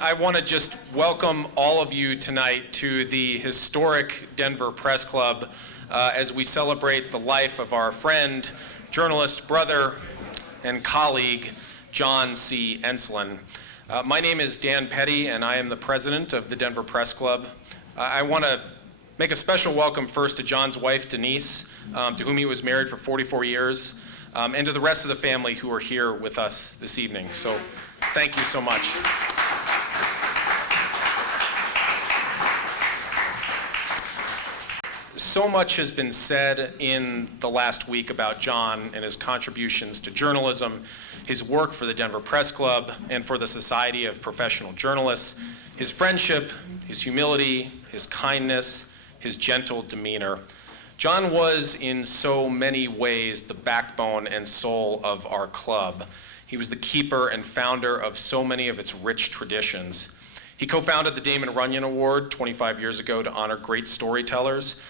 I want to just welcome all of you tonight to the historic Denver Press Club as we celebrate the life of our friend, journalist, brother, and colleague, John C. Ensslin. My name is Dan Petty, and I am the president of the Denver Press Club. I want to make a special welcome first to John's wife, Denise, to whom he was married for 44 years, and to the rest of the family who are here with us this evening. So thank you so much. So much has been said in the last week about John and his contributions to journalism, his work for the Denver Press Club and for the Society of Professional Journalists, his friendship, his humility, his kindness, his gentle demeanor. John was in so many ways the backbone and soul of our club. He was the keeper and founder of so many of its rich traditions. He co-founded the Damon Runyon Award 25 years ago to honor great storytellers,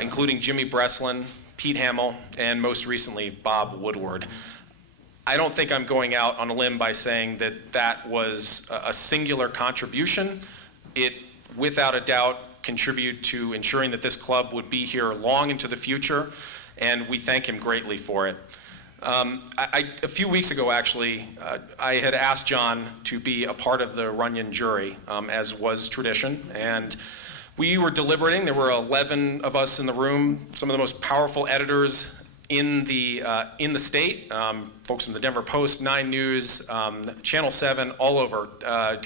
including Jimmy Breslin, Pete Hamill, and most recently, Bob Woodward. I don't think I'm going out on a limb by saying that that was a singular contribution. It, without a doubt, contributed to ensuring that this club would be here long into the future, and we thank him greatly for it. A few weeks ago, actually, I had asked John to be a part of the Runyon jury, as was tradition, and we were deliberating. There were 11 of us in the room, some of the most powerful editors in the state, folks from the Denver Post, 9 News, Channel 7, all over,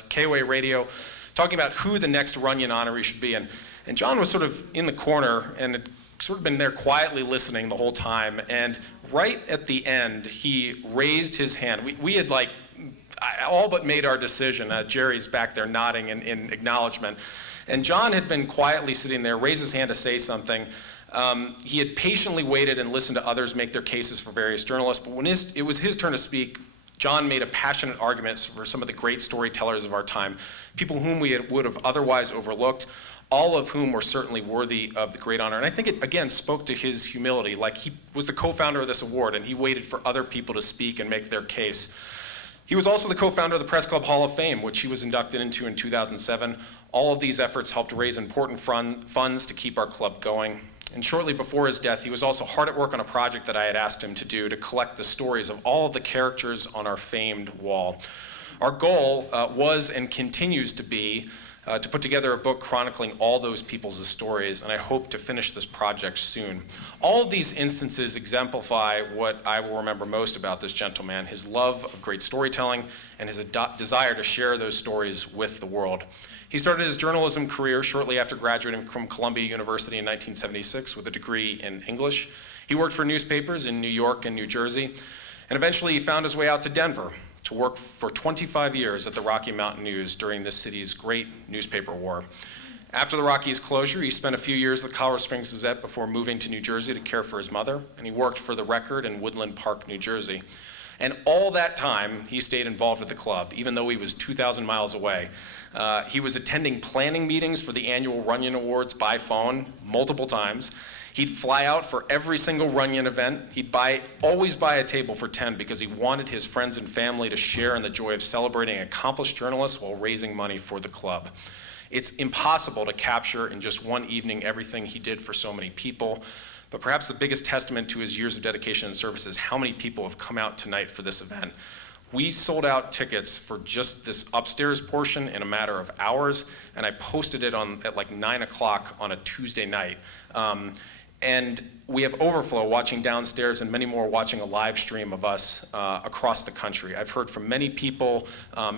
KOA Radio, talking about who the next Runyon honoree should be. And John was sort of in the corner and had sort of been there quietly listening the whole time. And right at the end, he raised his hand. We had all but made our decision. Jerry's back there nodding in acknowledgement. And John had been quietly sitting there, raised his hand to say something. He had patiently waited and listened to others make their cases for various journalists, but when it was his turn to speak, John made a passionate argument for some of the great storytellers of our time, people whom we would have otherwise overlooked, all of whom were certainly worthy of the great honor. And I think it, again, spoke to his humility. Like, he was the co-founder of this award, and he waited for other people to speak and make their case. He was also the co-founder of the Press Club Hall of Fame, which he was inducted into in 2007. All of these efforts helped raise important funds to keep our club going. And shortly before his death, he was also hard at work on a project that I had asked him to do to collect the stories of all of the characters on our famed wall. Our goal was and continues to be to put together a book chronicling all those people's stories, and I hope to finish this project soon. All of these instances exemplify what I will remember most about this gentleman, his love of great storytelling and his desire to share those stories with the world. He started his journalism career shortly after graduating from Columbia University in 1976 with a degree in English. He worked for newspapers in New York and New Jersey, and eventually he found his way out to Denver to work for 25 years at the Rocky Mountain News during this city's great newspaper war. After the Rockies' closure, he spent a few years at the Colorado Springs Gazette before moving to New Jersey to care for his mother, and he worked for the Record in Woodland Park, New Jersey. And all that time, he stayed involved with the club, even though he was 2,000 miles away. He was attending planning meetings for the annual Runyon Awards by phone multiple times. He'd fly out for every single Runyon event. He'd always buy a table for 10 because he wanted his friends and family to share in the joy of celebrating accomplished journalists while raising money for the club. It's impossible to capture in just one evening everything he did for so many people, but perhaps the biggest testament to his years of dedication and service is how many people have come out tonight for this event. We sold out tickets for just this upstairs portion in a matter of hours, and I posted it at like 9 o'clock on a Tuesday night. And we have overflow watching downstairs and many more watching a live stream of us across the country. I've heard from many people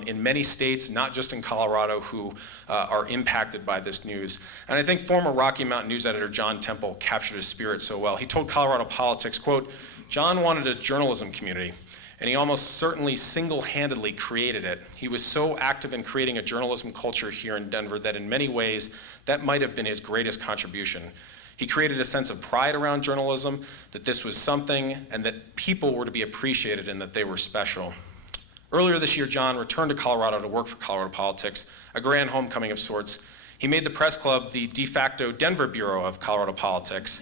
in many states, not just in Colorado, who are impacted by this news. And I think former Rocky Mountain News editor John Temple captured his spirit so well. He told Colorado Politics, quote, "John wanted a journalism community, and he almost certainly single-handedly created it. He was so active in creating a journalism culture here in Denver that in many ways, that might have been his greatest contribution. He created a sense of pride around journalism, that this was something and that people were to be appreciated and that they were special." Earlier this year, John returned to Colorado to work for Colorado Politics, a grand homecoming of sorts. He made the press club the de facto Denver bureau of Colorado Politics.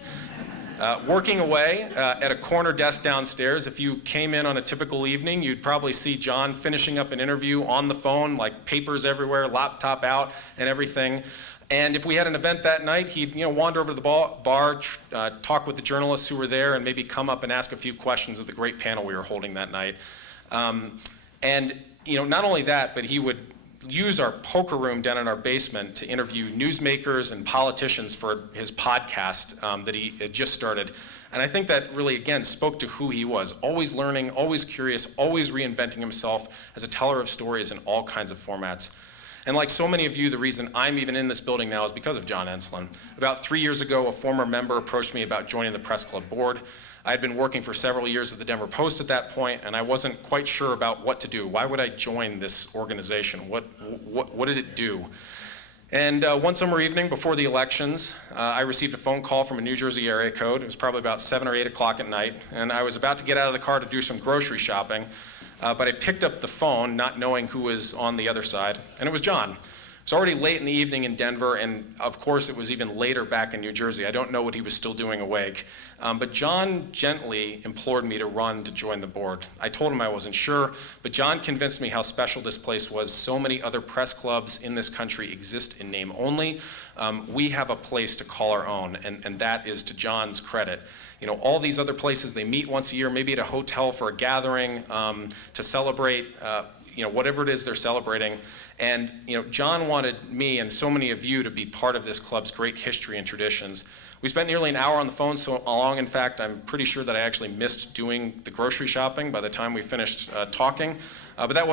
Working away at a corner desk downstairs, if you came in on a typical evening, you'd probably see John finishing up an interview on the phone, like papers everywhere, laptop out, and everything. And if we had an event that night, he'd wander over to the bar, talk with the journalists who were there, and maybe come up and ask a few questions of the great panel we were holding that night. And not only that, but he would use our poker room down in our basement to interview newsmakers and politicians for his podcast that he had just started. And I think that really, again, spoke to who he was. Always learning, always curious, always reinventing himself as a teller of stories in all kinds of formats. And like so many of you, the reason I'm even in this building now is because of John Ensslin. About 3 years ago, a former member approached me about joining the Press Club board. I had been working for several years at the Denver Post at that point, and I wasn't quite sure about what to do. Why would I join this organization? What did it do? And one summer evening before the elections, I received a phone call from a New Jersey area code. It was probably about 7 or 8 o'clock at night, and I was about to get out of the car to do some grocery shopping, but I picked up the phone, not knowing who was on the other side, and it was John. It was already late in the evening in Denver, and of course it was even later back in New Jersey. I don't know what he was still doing awake. But John gently implored me to run to join the board. I told him I wasn't sure, but John convinced me how special this place was. So many other press clubs in this country exist in name only. We have a place to call our own, and that is to John's credit. All these other places, they meet once a year, maybe at a hotel for a gathering to celebrate whatever it is they're celebrating. And John wanted me and so many of you to be part of this club's great history and traditions. We spent nearly an hour on the phone, so long, in fact, I'm pretty sure that I actually missed doing the grocery shopping by the time we finished talking. But that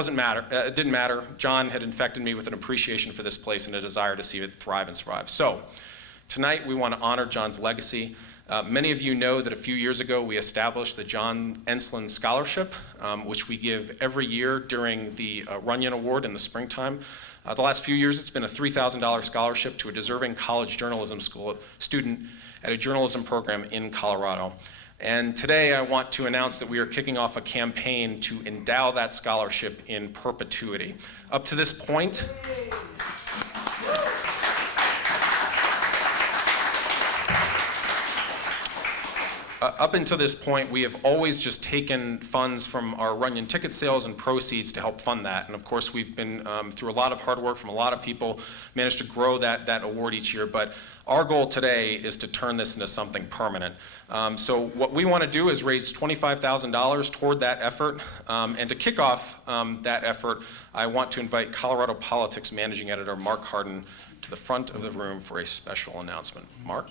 it didn't matter. John had infected me with an appreciation for this place and a desire to see it thrive and survive. So tonight we want to honor John's legacy. Many of you know that a few years ago we established the John Ensslin Scholarship, which we give every year during the Runyon Award in the springtime. The last few years it's been a $3,000 scholarship to a deserving college journalism school student at a journalism program in Colorado. And today I want to announce that we are kicking off a campaign to endow that scholarship in perpetuity. Up to this point, up until this point, we have always just taken funds from our Runyon ticket sales and proceeds to help fund that. And of course, we've been through a lot of hard work from a lot of people, managed to grow that award each year. But our goal today is to turn this into something permanent. So what we want to do is raise $25,000 toward that effort. And to kick off that effort, I want to invite Colorado Politics Managing Editor Mark Harden to the front of the room for a special announcement. Mark?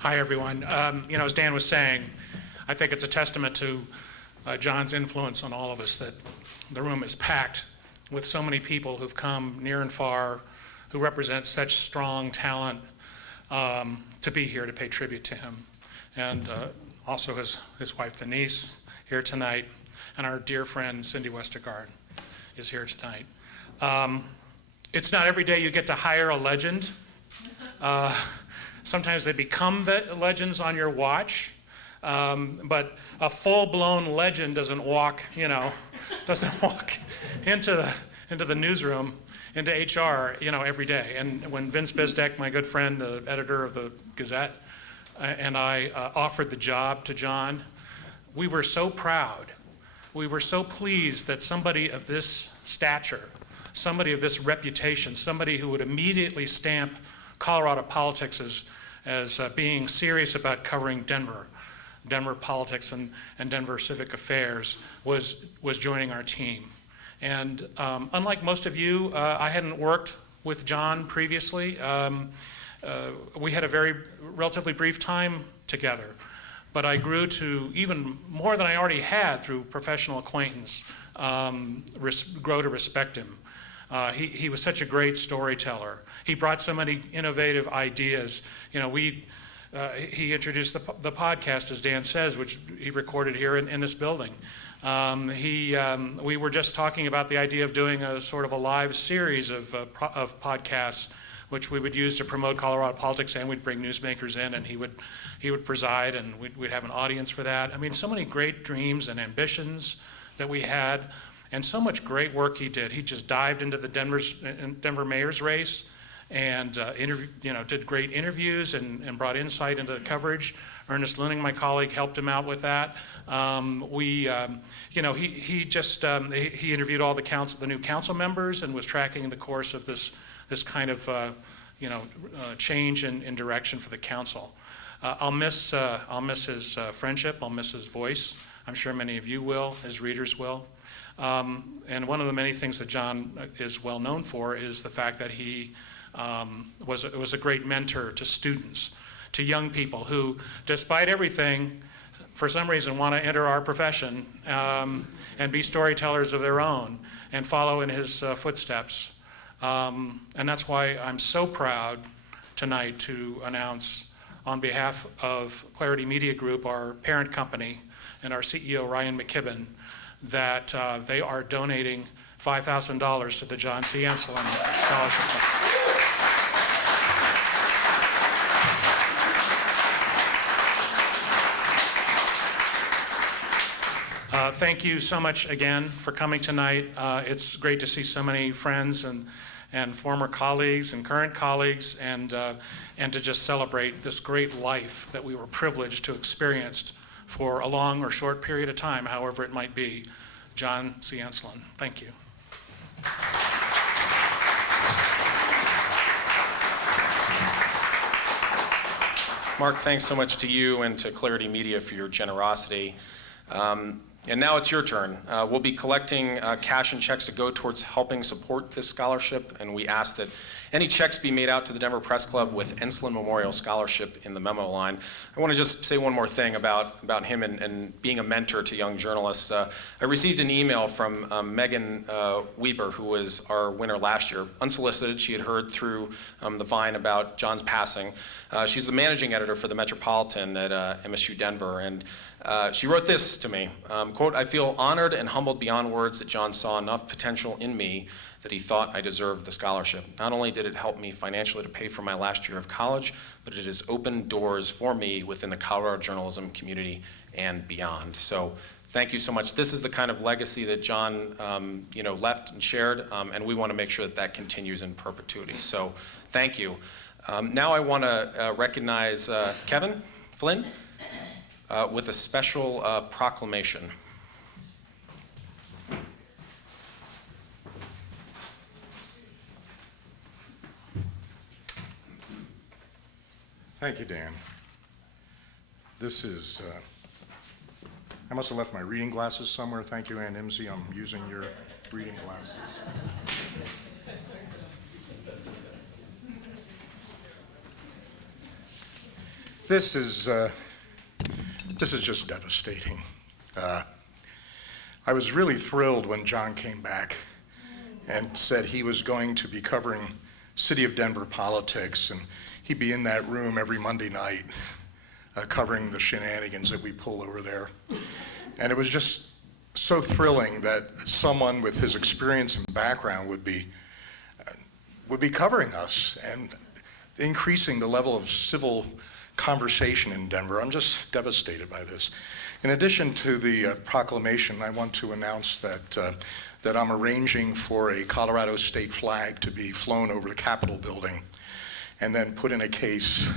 Hi, everyone. As Dan was saying, I think it's a testament to John's influence on all of us that the room is packed with so many people who've come near and far, who represent such strong talent to be here to pay tribute to him. And also his wife, Denise, here tonight, and our dear friend, Cindy Westergaard, is here tonight. It's not every day you get to hire a legend. Sometimes they become legends on your watch, but a full-blown legend doesn't walk into the newsroom, into HR, every day. And when Vince Bizdek, my good friend, the editor of the Gazette, and I offered the job to John, we were so proud. We were so pleased that somebody of this stature, somebody of this reputation, somebody who would immediately stamp Colorado politics as being serious about covering Denver politics and Denver civic affairs was joining our team. And unlike most of you, I hadn't worked with John previously. We had a relatively brief time together, but I grew to even more than I already had through professional acquaintance, grow to respect him. He was such a great storyteller. He brought so many innovative ideas. He introduced the podcast, as Dan says, which he recorded here in this building. We were just talking about the idea of doing a sort of a live series of podcasts, which we would use to promote Colorado politics, and we'd bring newsmakers in, and he would preside, and we'd have an audience for that. I mean, so many great dreams and ambitions that we had. and so much great work he did. He just dived into the Denver mayor's race and did great interviews and brought insight into the coverage. Ernest Luning, my colleague, helped him out with that. He interviewed all the new council members and was tracking the course of this kind of change in direction for the council. I'll miss his friendship. I'll miss his voice. I'm sure many of you will, his readers will. And one of the many things that John is well known for is the fact that he was a great mentor to students, to young people who, despite everything, for some reason want to enter our profession and be storytellers of their own and follow in his footsteps. And that's why I'm so proud tonight to announce on behalf of Clarity Media Group, our parent company, and our CEO, Ryan McKibben, that they are donating $5,000 to the John C. Ensslin Scholarship. Thank you so much again for coming tonight. It's great to see so many friends and former colleagues and current colleagues, and to just celebrate this great life that we were privileged to experience for a long or short period of time, however it might be. John C. Ensslin, thank you. Mark, thanks so much to you and to Clarity Media for your generosity. And now it's your turn. We'll be collecting cash and checks to go towards helping support this scholarship, and we ask that any checks be made out to the Denver Press Club with Ensslin Memorial Scholarship in the memo line. I want to just say one more thing about him and being a mentor to young journalists. I received an email from Megan Weber, who was our winner last year. Unsolicited, she had heard through the Vine about John's passing. She's the managing editor for the Metropolitan at MSU Denver, and she wrote this to me, quote, "I feel honored and humbled beyond words that John saw enough potential in me that he thought I deserved the scholarship. Not only did it help me financially to pay for my last year of college, but it has opened doors for me within the Colorado journalism community and beyond." So thank you so much. This is the kind of legacy that John left and shared, and we want to make sure that that continues in perpetuity. So thank you. Now I want to recognize Kevin Flynn with a special proclamation. Thank you, Dan. This is, I must have left my reading glasses somewhere. Thank you, Ann Imsey. I'm using your reading glasses. This is just devastating. I was really thrilled when John came back and said he was going to be covering City of Denver politics, and he'd be in that room every Monday night covering the shenanigans that we pull over there. And it was just so thrilling that someone with his experience and background would be covering us and increasing the level of civil conversation in Denver. I'm just devastated by this. In addition to the proclamation, I want to announce that I'm arranging for a Colorado state flag to be flown over the Capitol building and then put in a case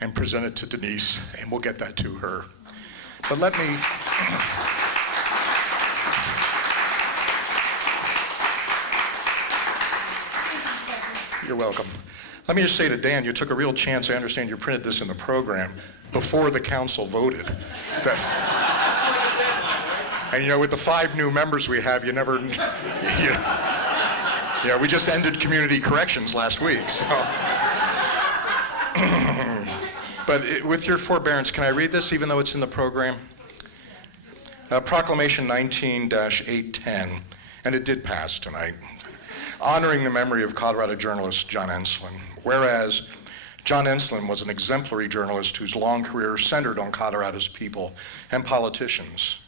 and present it to Denise, and we'll get that to her. But let me, you're welcome. Let me just say to Dan, you took a real chance. I understand you printed this in the program before the council voted. And with the 5 new members we have, you never, we just ended community corrections last week, so. But with your forbearance, can I read this even though it's in the program? Proclamation 19-810, and it did pass tonight, honoring the memory of Colorado journalist John Ensslin. Whereas John Ensslin was an exemplary journalist whose long career centered on Colorado's people and politicians.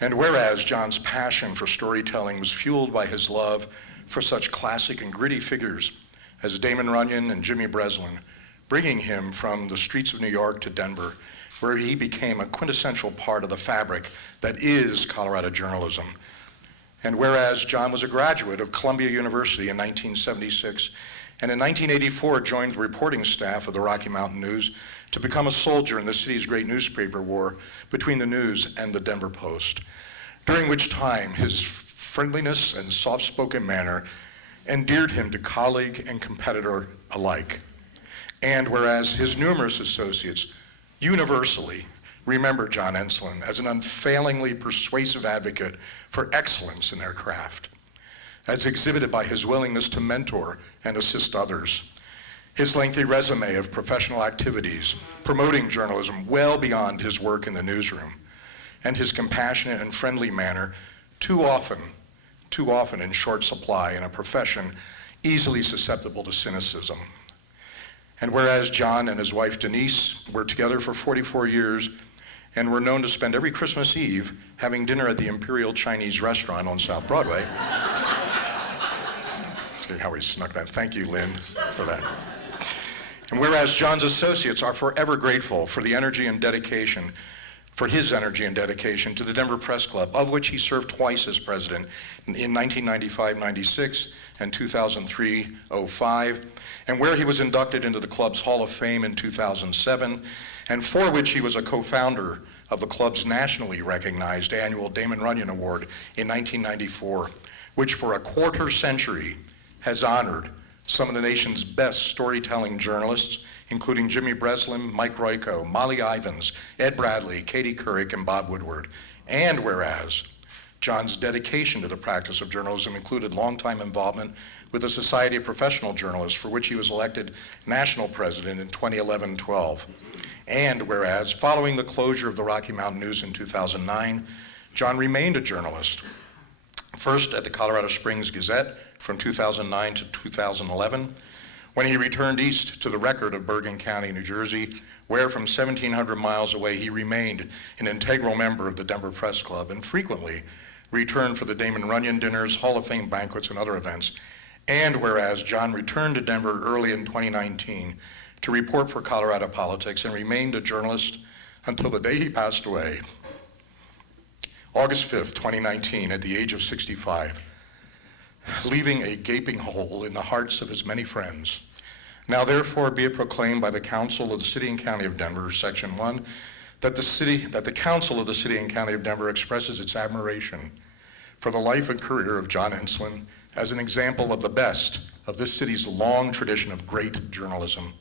And whereas John's passion for storytelling was fueled by his love for such classic and gritty figures as Damon Runyon and Jimmy Breslin, bringing him from the streets of New York to Denver, where he became a quintessential part of the fabric that is Colorado journalism. And whereas John was a graduate of Columbia University in 1976, and in 1984 joined the reporting staff of the Rocky Mountain News to become a soldier in the city's great newspaper war between the News and the Denver Post, during which time his friendliness and soft-spoken manner endeared him to colleague and competitor alike. And whereas his numerous associates universally remember John Ensslin as an unfailingly persuasive advocate for excellence in their craft, as exhibited by his willingness to mentor and assist others, his lengthy resume of professional activities promoting journalism well beyond his work in the newsroom, and his compassionate and friendly manner too often in short supply in a profession easily susceptible to cynicism. And whereas John and his wife Denise were together for 44 years and were known to spend every Christmas Eve having dinner at the Imperial Chinese restaurant on South Broadway. See how we snuck that. Thank you, Lynn, for that. And whereas John's associates are forever grateful for the energy and dedication, for his energy and dedication to the Denver Press Club, of which he served twice as president in 1995-96 and 2003-05, and where he was inducted into the club's Hall of Fame in 2007, and for which he was a co-founder of the club's nationally recognized annual Damon Runyon Award in 1994, which for a quarter century has honored some of the nation's best storytelling journalists, including Jimmy Breslin, Mike Royko, Molly Ivins, Ed Bradley, Katie Couric, and Bob Woodward. And whereas John's dedication to the practice of journalism included longtime involvement with the Society of Professional Journalists, for which he was elected national president in 2011-12. And whereas, following the closure of the Rocky Mountain News in 2009, John remained a journalist, first at the Colorado Springs Gazette from 2009 to 2011, when he returned east to the Record of Bergen County, New Jersey, where from 1,700 miles away he remained an integral member of the Denver Press Club and frequently returned for the Damon Runyon dinners, Hall of Fame banquets, and other events. And whereas John returned to Denver early in 2019 to report for Colorado politics and remained a journalist until the day he passed away, August 5th, 2019, at the age of 65, leaving a gaping hole in the hearts of his many friends. Now therefore be it proclaimed by the Council of the City and County of Denver, Section 1, that the Council of the City and County of Denver expresses its admiration for the life and career of John Ensslin as an example of the best of this city's long tradition of great journalism.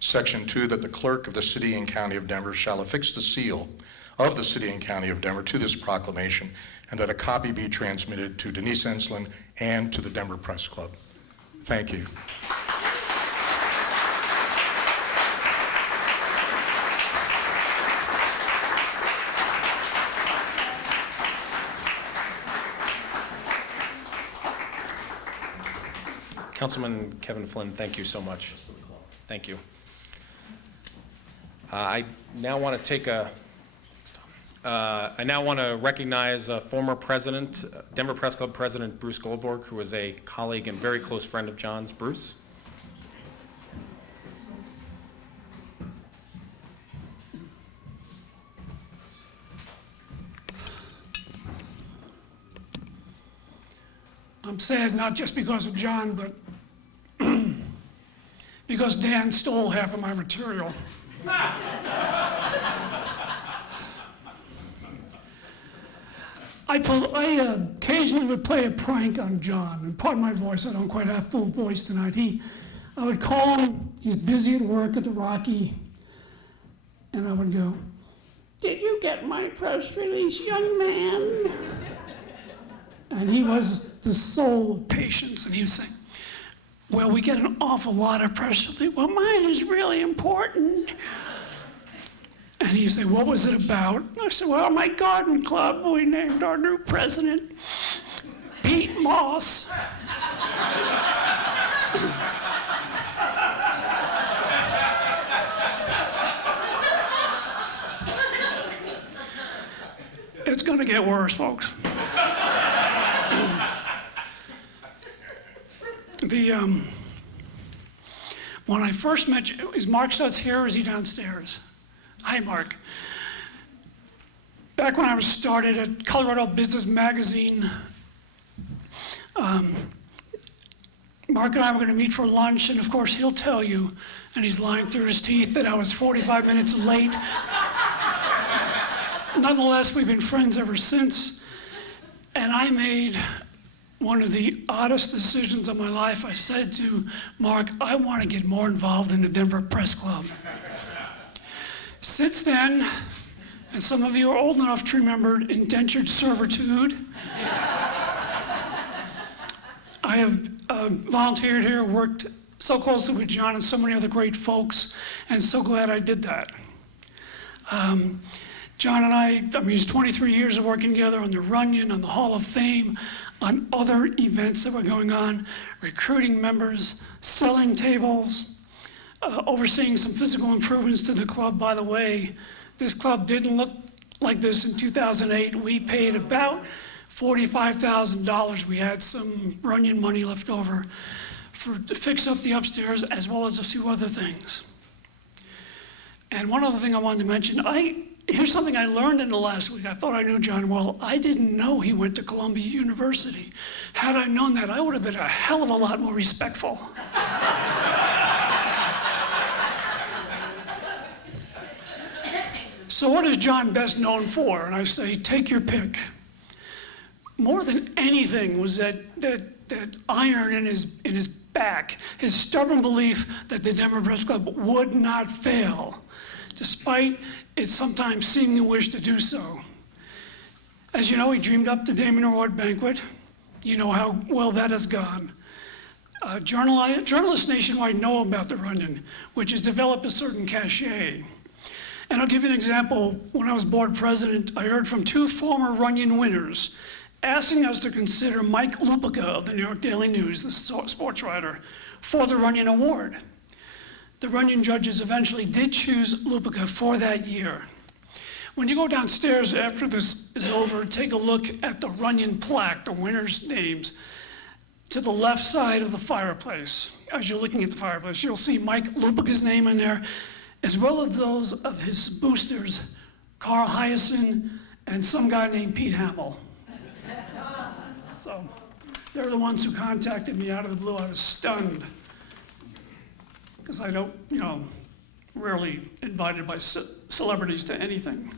Section 2, that the clerk of the City and County of Denver shall affix the seal of the City and County of Denver to this proclamation, and that a copy be transmitted to Denise Ensslin and to the Denver Press Club. Thank you. Councilman Kevin Flynn, thank you so much. Thank you. I now want to recognize former president, Denver Press Club President Bruce Goldberg, who was a colleague and very close friend of John's. Bruce. I'm sad not just because of John, but because Dan stole half of my material. I occasionally would play a prank on John, and pardon my voice, I don't quite have full voice tonight. I would call him, he's busy at work at the Rocky, and I would go, "Did you get my press release, young man?" And he was the soul of patience, and he would say, "Well, we get an awful lot of press releases. Well, mine is really important." And he'd say, "What was it about?" I said, "Well, my garden club, we named our new president Pete Moss." It's going to get worse, folks. When I first met you, is Mark Stutz here or is he downstairs? Hi, Mark. Back when I was started at Colorado Business Magazine, Mark and I were going to meet for lunch, and of course he'll tell you, and he's lying through his teeth, that I was 45 minutes late. Nonetheless, we've been friends ever since, and I made one of the oddest decisions of my life. I said to Mark, I want to get more involved in the Denver Press Club. Since then, and some of you are old enough to remember indentured servitude, I have volunteered here, worked so closely with John and so many other great folks, and so glad I did that. John and I mean, it's 23 years of working together on the Runyon, on the Hall of Fame, on other events that were going on, recruiting members, selling tables, overseeing some physical improvements to the club. By the way, this club didn't look like this in 2008. We paid about $45,000. We had some Runyon money left over to fix up the upstairs, as well as a few other things. And one other thing I wanted to mention, here's something I learned in the last week. I thought I knew John well. I didn't know he went to Columbia University. Had I known that, I would have been a hell of a lot more respectful. So what is John best known for? And I say, take your pick. More than anything was that iron in his back, his stubborn belief that the Denver Press Club would not fail, despite its sometimes seeming wish to do so. As you know, he dreamed up the Damon Award banquet. You know how well that has gone. Journalists nationwide know about the Runyon, which has developed a certain cachet. And I'll give you an example. When I was board president, I heard from two former Runyon winners asking us to consider Mike Lupica of the New York Daily News, the sports writer, for the Runyon Award. The Runyon judges eventually did choose Lupica for that year. When you go downstairs after this is over, take a look at the Runyon plaque, the winners' names, to the left side of the fireplace. As you're looking at the fireplace, you'll see Mike Lupica's name in there, as well as those of his boosters, Carl Hyacin and some guy named Pete Hamill. So they're the ones who contacted me out of the blue. I was stunned, because I don't, rarely invited by celebrities to anything.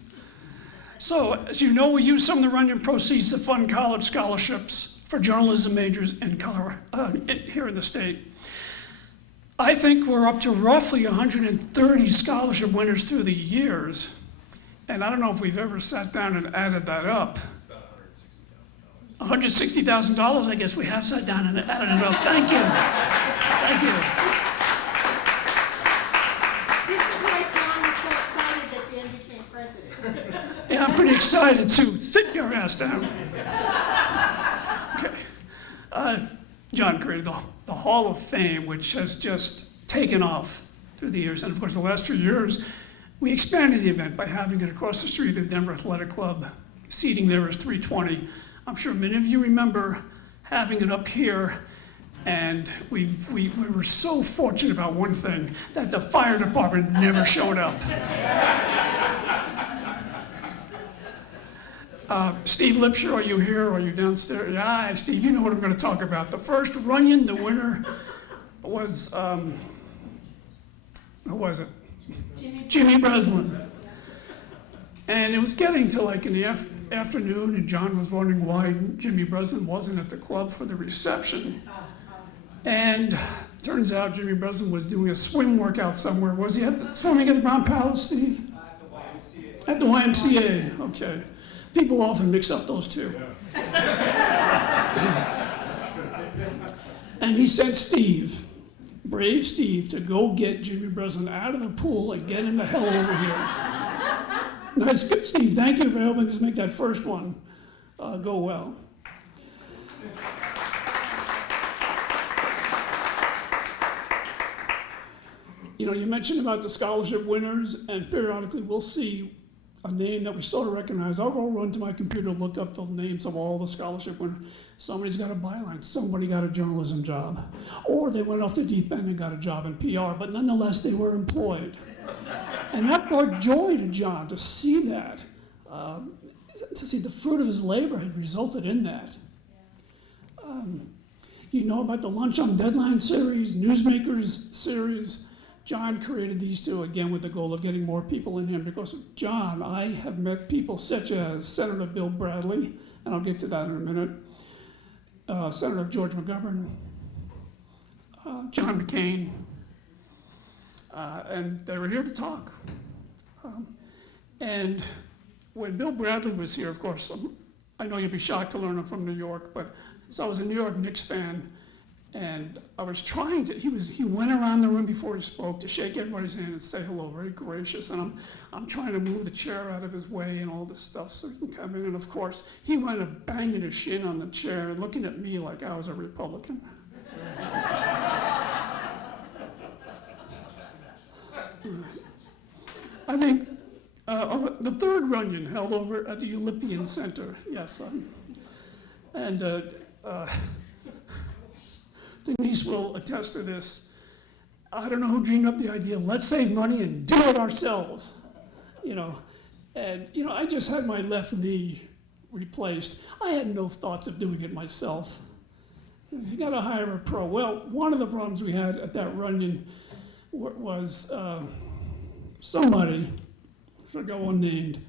So, as you know, we use some of the Runyon proceeds to fund college scholarships for journalism majors here in the state. I think we're up to roughly 130 scholarship winners through the years. And I don't know if we've ever sat down and added that up. $160,000, I guess we have sat down and added it up. Thank you. Thank you. This is why John was so excited that Dan became president. Yeah, I'm pretty excited too. Sit your ass down. Okay. John created the Hall of Fame, which has just taken off through the years. And of course, the last few years, we expanded the event by having it across the street at Denver Athletic Club. Seating there is 320. I'm sure many of you remember having it up here, and we were so fortunate about one thing, that the fire department never showed up. Steve Lipsher, are you here, or are you downstairs? Yeah, Steve, you know what I'm going to talk about. The first Runyon, the winner was, who was it? Jimmy Breslin. And it was getting to like in the afternoon, and John was wondering why Jimmy Breslin wasn't at the club for the reception. And turns out Jimmy Breslin was doing a swim workout somewhere. Was he swimming at the Brown Palace, Steve? At the YMCA, okay. People often mix up those two. And he sent Steve, brave Steve, to go get Jimmy Breslin out of the pool and get him the hell over here. Nice, good, Steve. Thank you for helping us make that first one go well. You mentioned about the scholarship winners, and periodically we'll see a name that we sort of recognize. I'll go run to my computer, look up the names of all the scholarship winners. Somebody's got a byline. Somebody got a journalism job. Or they went off the deep end and got a job in PR, but nonetheless, they were employed. And that brought joy to John to see that, to see the fruit of his labor had resulted in that. You know about the Lunch on Deadline series, Newsmakers series. John created these two, again, with the goal of getting more people in here. Because of John, I have met people such as Senator Bill Bradley, and I'll get to that in a minute, Senator George McGovern, John McCain, and they were here to talk. And when Bill Bradley was here, of course, I know you'd be shocked to learn I'm from New York, but so I was a New York Knicks fan, and I was trying to, he went around the room before he spoke to shake everybody's hand and say hello, very gracious, and I'm trying to move the chair out of his way and all this stuff so he can come in, and of course, he went up banging his shin on the chair and looking at me like I was a Republican. I think the third Runyon held over at the Olympian Center, yes, and Denise will attest to this. I don't know who dreamed up the idea, let's save money and do it ourselves, And, I just had my left knee replaced. I had no thoughts of doing it myself. You gotta hire a pro. Well, one of the problems we had at that Runyon was somebody, should go unnamed,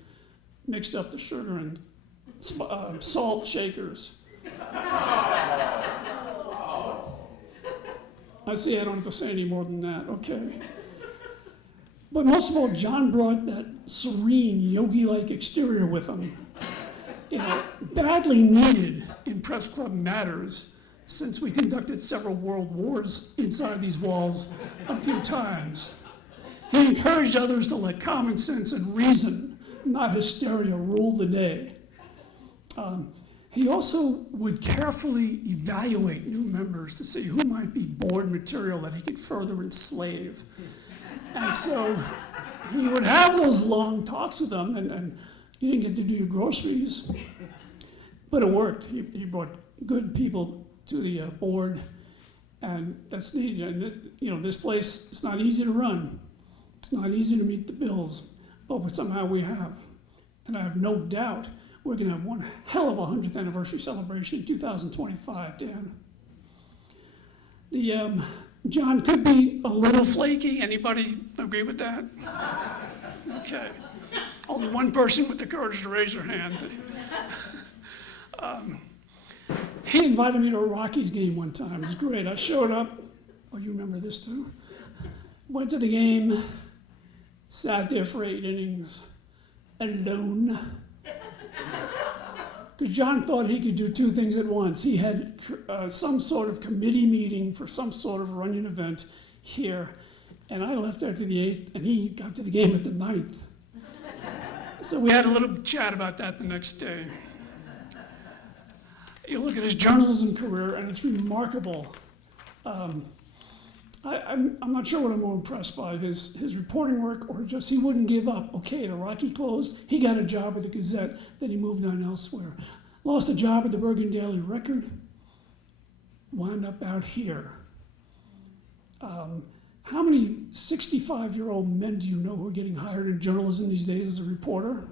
mixed up the sugar and salt shakers. I see I don't have to say any more than that, okay. But most of all, John brought that serene, yogi-like exterior with him. Badly needed in Press Club Matters, since we conducted several world wars inside these walls a few times. He encouraged others to let common sense and reason, not hysteria, rule the day. He also would carefully evaluate new members to see who might be board material that he could further enslave. And so he would have those long talks with them, and you didn't get to do your groceries, but it worked. He brought good people to the board, and that's needed. And this place, it's not easy to run. It's not easy to meet the bills, but somehow we have. And I have no doubt we're going to have one hell of a 100th anniversary celebration in 2025, Dan. John could be a little flaky. Anybody agree with that? Okay. Only one person with the courage to raise their hand. He invited me to a Rockies game one time. It was great. I showed up. Oh, you remember this too? Went to the game, sat there for 8 innings, alone. Because John thought he could do 2 things at once. He had some sort of committee meeting for some sort of Runyon event here, and I left after the 8th, and he got to the game at the 9th. So we had a little chat about that the next day. You look at his journalism career, and it's remarkable. I'm not sure what I'm more impressed by, his reporting work or just he wouldn't give up. Okay, the Rocky closed. He got a job at the Gazette, then he moved on elsewhere. Lost a job at the Bergen Daily Record, wound up out here. How many 65-year-old men do you know who are getting hired in journalism these days as a reporter?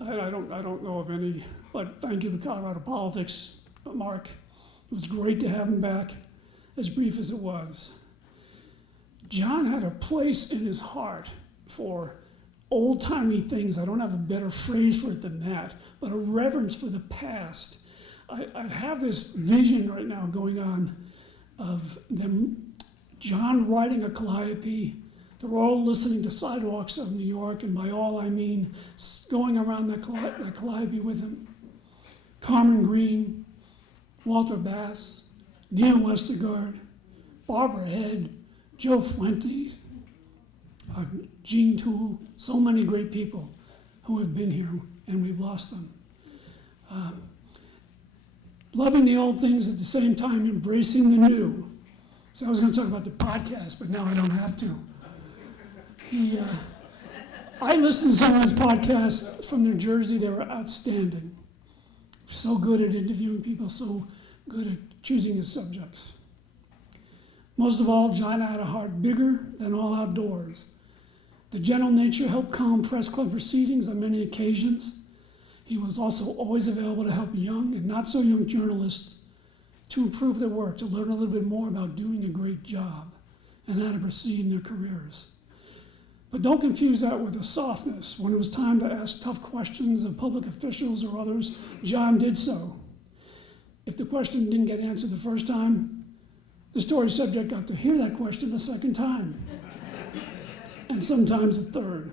I don't know of any, but thank you to Colorado Politics, Mark. It was great to have him back, as brief as it was. John had a place in his heart for old-timey things. I don't have a better phrase for it than that, but a reverence for the past. I have this vision right now going on of them, John writing a calliope. They're all listening to Sidewalks of New York, and by all I mean going around that calliope with him. Carmen Green, Walter Bass, Neil Westergaard, Barbara Head, Joe Fuentes, Gene Toole, so many great people who have been here, and we've lost them. Loving the old things at the same time, embracing the new. So I was going to talk about the podcast, but now I don't have to. I listened to some of his podcasts from New Jersey. They were outstanding. So good at interviewing people, so good at choosing his subjects. Most of all, John had a heart bigger than all outdoors. The gentle nature helped calm press club proceedings on many occasions. He was also always available to help young and not so young journalists to improve their work, to learn a little bit more about doing a great job and how to proceed in their careers. But don't confuse that with a softness. When it was time to ask tough questions of public officials or others, John did so. If the question didn't get answered the first time, the story subject got to hear that question a second time, and sometimes a third.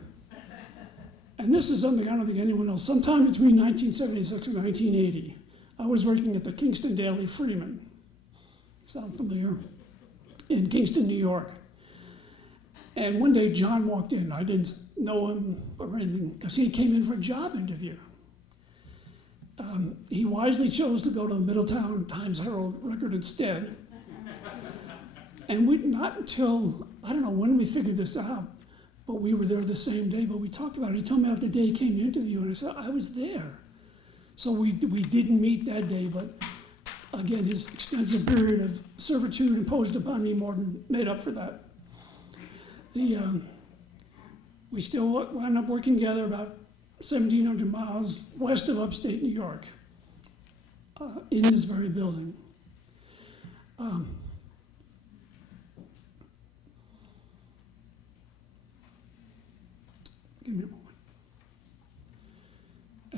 And this is something I don't think anyone else. Sometime between 1976 and 1980, I was working at the Kingston Daily Freeman. Sound familiar? In Kingston, New York. And one day John walked in. I didn't know him or anything because he came in for a job interview. He wisely chose to go to the Middletown Times-Herald Record instead. And not until, I don't know when we figured this out, but we were there the same day, but we talked about it. He told me after the day he came to interview, and I said, I was there. So we didn't meet that day, but again, his extensive period of servitude imposed upon me more than made up for that. We still wound up working together about 1,700 miles west of upstate New York, in this very building. Give me a moment.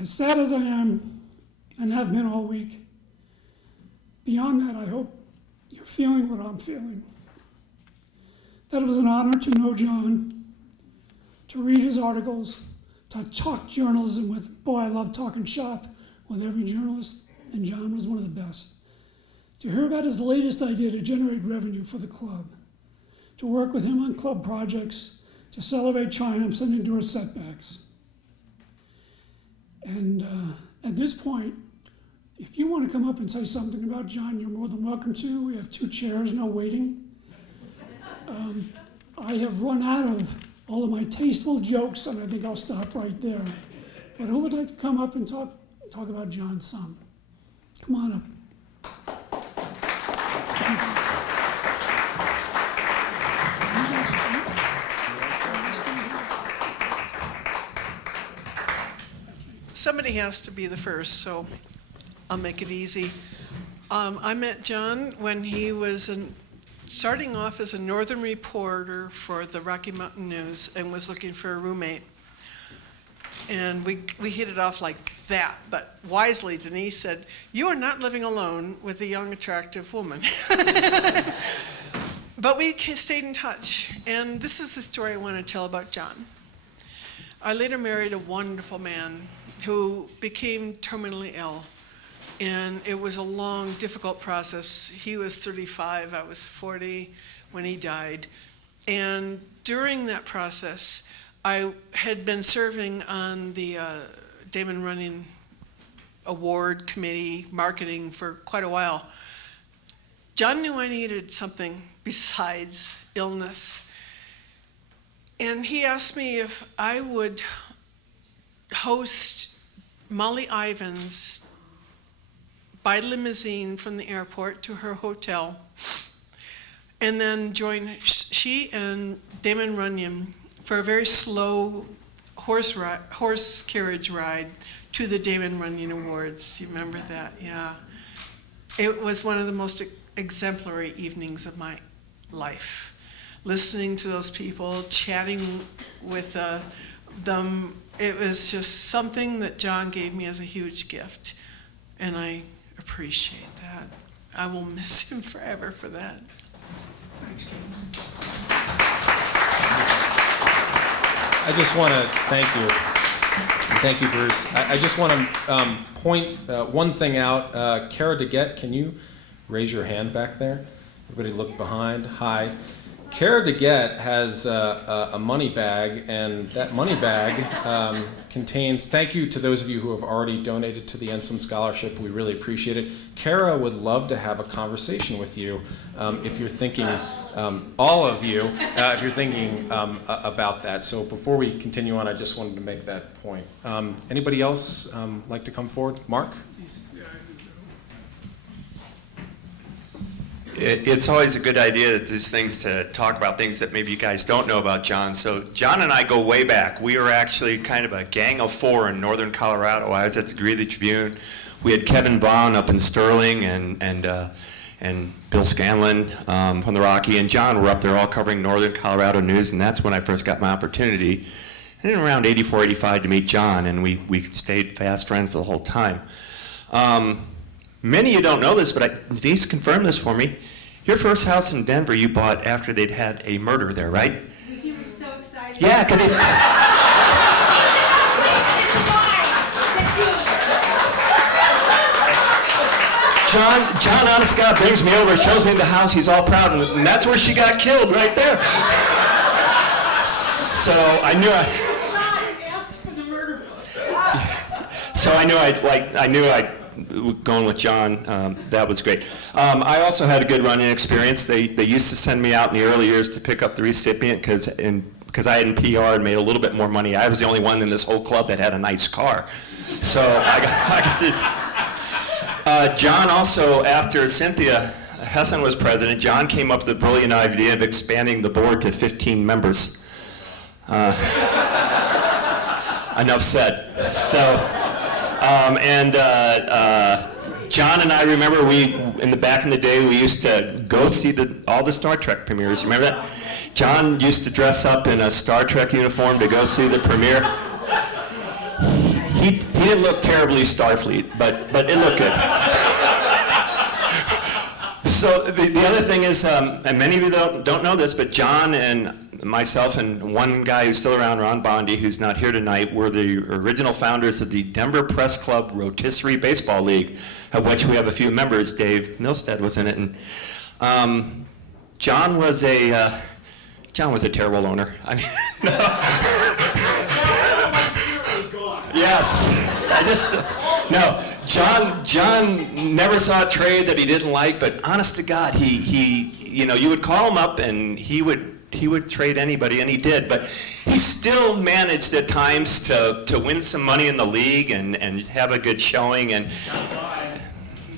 As sad as I am, and have been all week, beyond that, I hope you're feeling what I'm feeling. That it was an honor to know John, to read his articles, to talk journalism with, boy, I love talking shop with every journalist, and John was one of the best. To hear about his latest idea to generate revenue for the club, to work with him on club projects, to celebrate triumphs and endure setbacks. And at this point, if you want to come up and say something about John, you're more than welcome to. We have 2 chairs, no waiting. I have run out of all of my tasteful jokes, and I think I'll stop right there. But who would like to come up and talk about John some? Come on up. Somebody has to be the first, so I'll make it easy. I met John when he was starting off as a northern reporter for the Rocky Mountain News and was looking for a roommate. And we hit it off like that, but wisely Denise said, "You are not living alone with a young, attractive woman." But we stayed in touch, and this is the story I want to tell about John. I later married a wonderful man who became terminally ill. And it was a long, difficult process. He was 35, I was 40 when he died. And during that process, I had been serving on the Damon Runyon Award committee, marketing, for quite a while. John knew I needed something besides illness. And he asked me if I would host Molly Ivins by limousine from the airport to her hotel, and then join she and Damon Runyon for a very slow horse carriage ride to the Damon Runyon Awards. You remember that? Yeah. It was one of the most exemplary evenings of my life. Listening to those people, chatting with them, it was just something that John gave me as a huge gift, and I appreciate that. I will miss him forever for that. Thanks, Damon. I just want to thank you. Thank you, Bruce. I just want to point one thing out. Kara DeGette, can you raise your hand back there? Everybody look behind. Hi. Kara DeGette has a money bag, and that money bag contains, thank you to those of you who have already donated to the Ensslin Scholarship. We really appreciate it. Kara would love to have a conversation with you if you're thinking, all of you, if you're thinking about that. So before we continue on, I just wanted to make that point. Anybody else like to come forward? Mark? It's always a good idea that these things to talk about things that maybe you guys don't know about John. So John and I go way back. We were actually kind of a gang of 4 in northern Colorado. I was at the Greeley Tribune. we had Kevin Vaughn up in Sterling and Bill Scanlon from the Rocky, and John were up there all covering Northern Colorado news, and that's when I first got my opportunity. And in around 84, 85 to meet John, and we stayed fast friends the whole time. Many of you don't know this, but Denise confirmed this for me. Your first house in Denver you bought after they'd had a murder there, right? You were so excited. Yeah, because John, honest to God, brings me over, shows me the house, he's all proud, and that's where she got killed, right there. So I knew asked for the murder book. So I knew going with John, that was great. I also had a good running experience. They used to send me out in the early years to pick up the recipient because I had in PR and made a little bit more money. I was the only one in this whole club that had a nice car. So I got this. John also, after Cynthia Hessen was president, John came up with the brilliant idea of expanding the board to 15 members. Enough said. So, John and I remember back in the day, we used to go see all the Star Trek premieres. Remember that? John used to dress up in a Star Trek uniform to go see the premiere. He didn't look terribly Starfleet, but it looked good. So the other thing is, and many of you don't know this, but John and myself and one guy who's still around, Ron Bondi, who's not here tonight, were the original founders of the Denver Press Club Rotisserie Baseball League, of which we have a few members. Dave Milstead was in it, and John was a terrible owner. I mean, yes, John never saw a trade that he didn't like, but honest to God, you would call him up and he would trade anybody, and he did, but he still managed at times to win some money in the league and have a good showing. And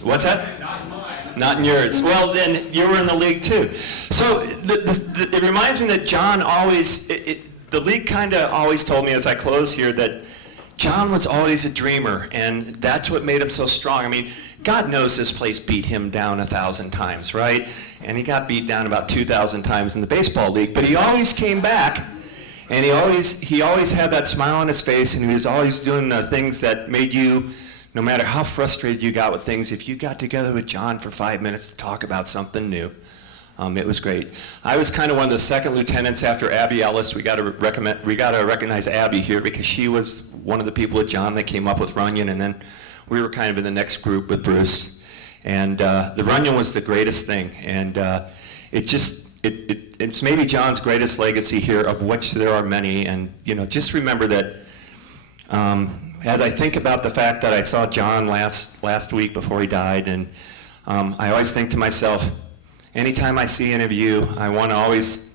what's that? Not in yours. Well, then you were in the league too. So it reminds me that John always, the league kind of always told me as I close here that John was always a dreamer, and that's what made him so strong. I mean, God knows this place beat him down 1,000 times, right? And he got beat down about 2,000 times in the baseball league, but he always came back, and he always had that smile on his face, and he was always doing the things that made you, no matter how frustrated you got with things, if you got together with John for 5 minutes to talk about something new, it was great. I was kind of one of the second lieutenants after Abby Ellis. We got to recognize Abby here because she was one of the people with John that came up with Runyon, and then we were kind of in the next group with Bruce. And the Runyon was the greatest thing, and it's maybe John's greatest legacy here, of which there are many. And just remember that as I think about the fact that I saw John last week before he died, and I always think to myself, anytime I see any of you, I want to always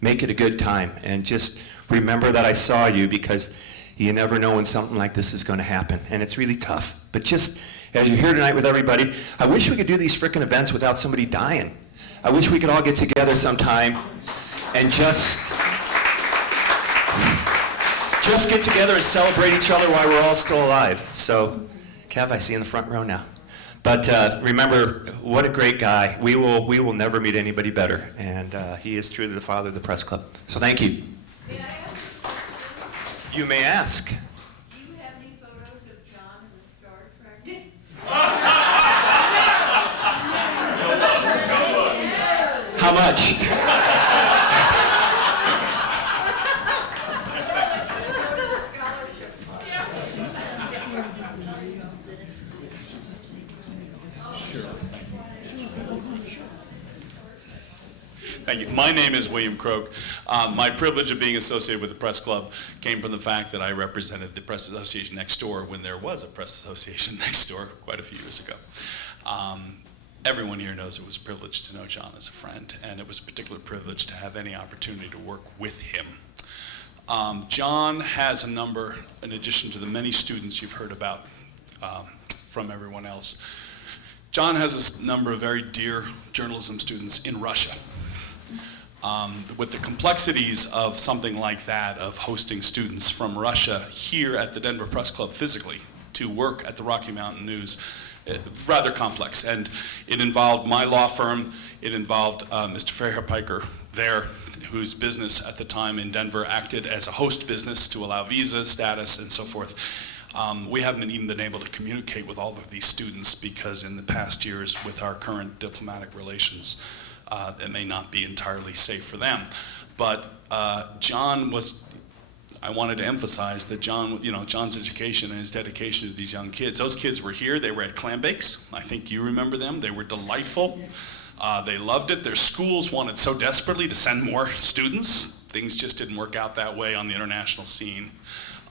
make it a good time, and just remember that I saw you, because you never know when something like this is going to happen, and it's really tough. But just as you're here tonight with everybody, I wish we could do these frickin' events without somebody dying. I wish we could all get together sometime and just get together and celebrate each other while we're all still alive. So, Kev, I see you in the front row now. But remember, what a great guy. We will never meet anybody better, and he is truly the father of the press club. So thank you. May I ask a question? You may ask. Do you have any photos of John in the Star Trek? How much? Thank you. My name is William Croak. My privilege of being associated with the Press Club came from the fact that I represented the Press Association next door when there was a Press Association next door quite a few years ago. Everyone here knows it was a privilege to know John as a friend, and it was a particular privilege to have any opportunity to work with him. John has a number, in addition to the many students you've heard about from everyone else. John has a number of very dear journalism students in Russia. With the complexities of something like that, of hosting students from Russia here at the Denver Press Club physically, to work at the Rocky Mountain News. Rather complex, and it involved my law firm. It involved Mr. Fairpiker there, whose business at the time in Denver acted as a host business to allow visa status and so forth. We haven't even been able to communicate with all of these students because in the past years with our current diplomatic relations, it may not be entirely safe for them. But John was, I wanted to emphasize that John, John's education and his dedication to these young kids. Those kids were here, they were at clam bakes. I think you remember them. They were delightful. They loved it. Their schools wanted so desperately to send more students. Things just didn't work out that way on the international scene.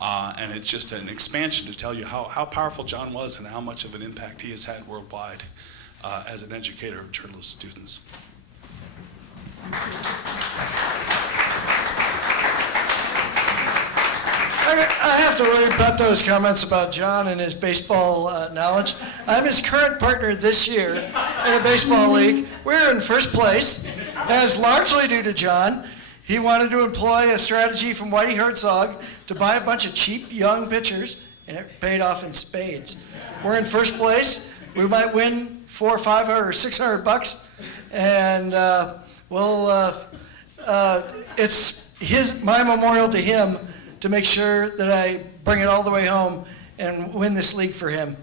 And it's just an expansion to tell you how powerful John was and how much of an impact he has had worldwide as an educator of journalist students. I have to really rebut those comments about John and his baseball knowledge. I'm his current partner this year in a baseball league. We're in first place, and it's largely due to John. He wanted to employ a strategy from Whitey Herzog to buy a bunch of cheap young pitchers, and it paid off in spades. We're in first place. We might win $400 or $500 or $600, and it's my memorial to him to make sure that I bring it all the way home and win this league for him,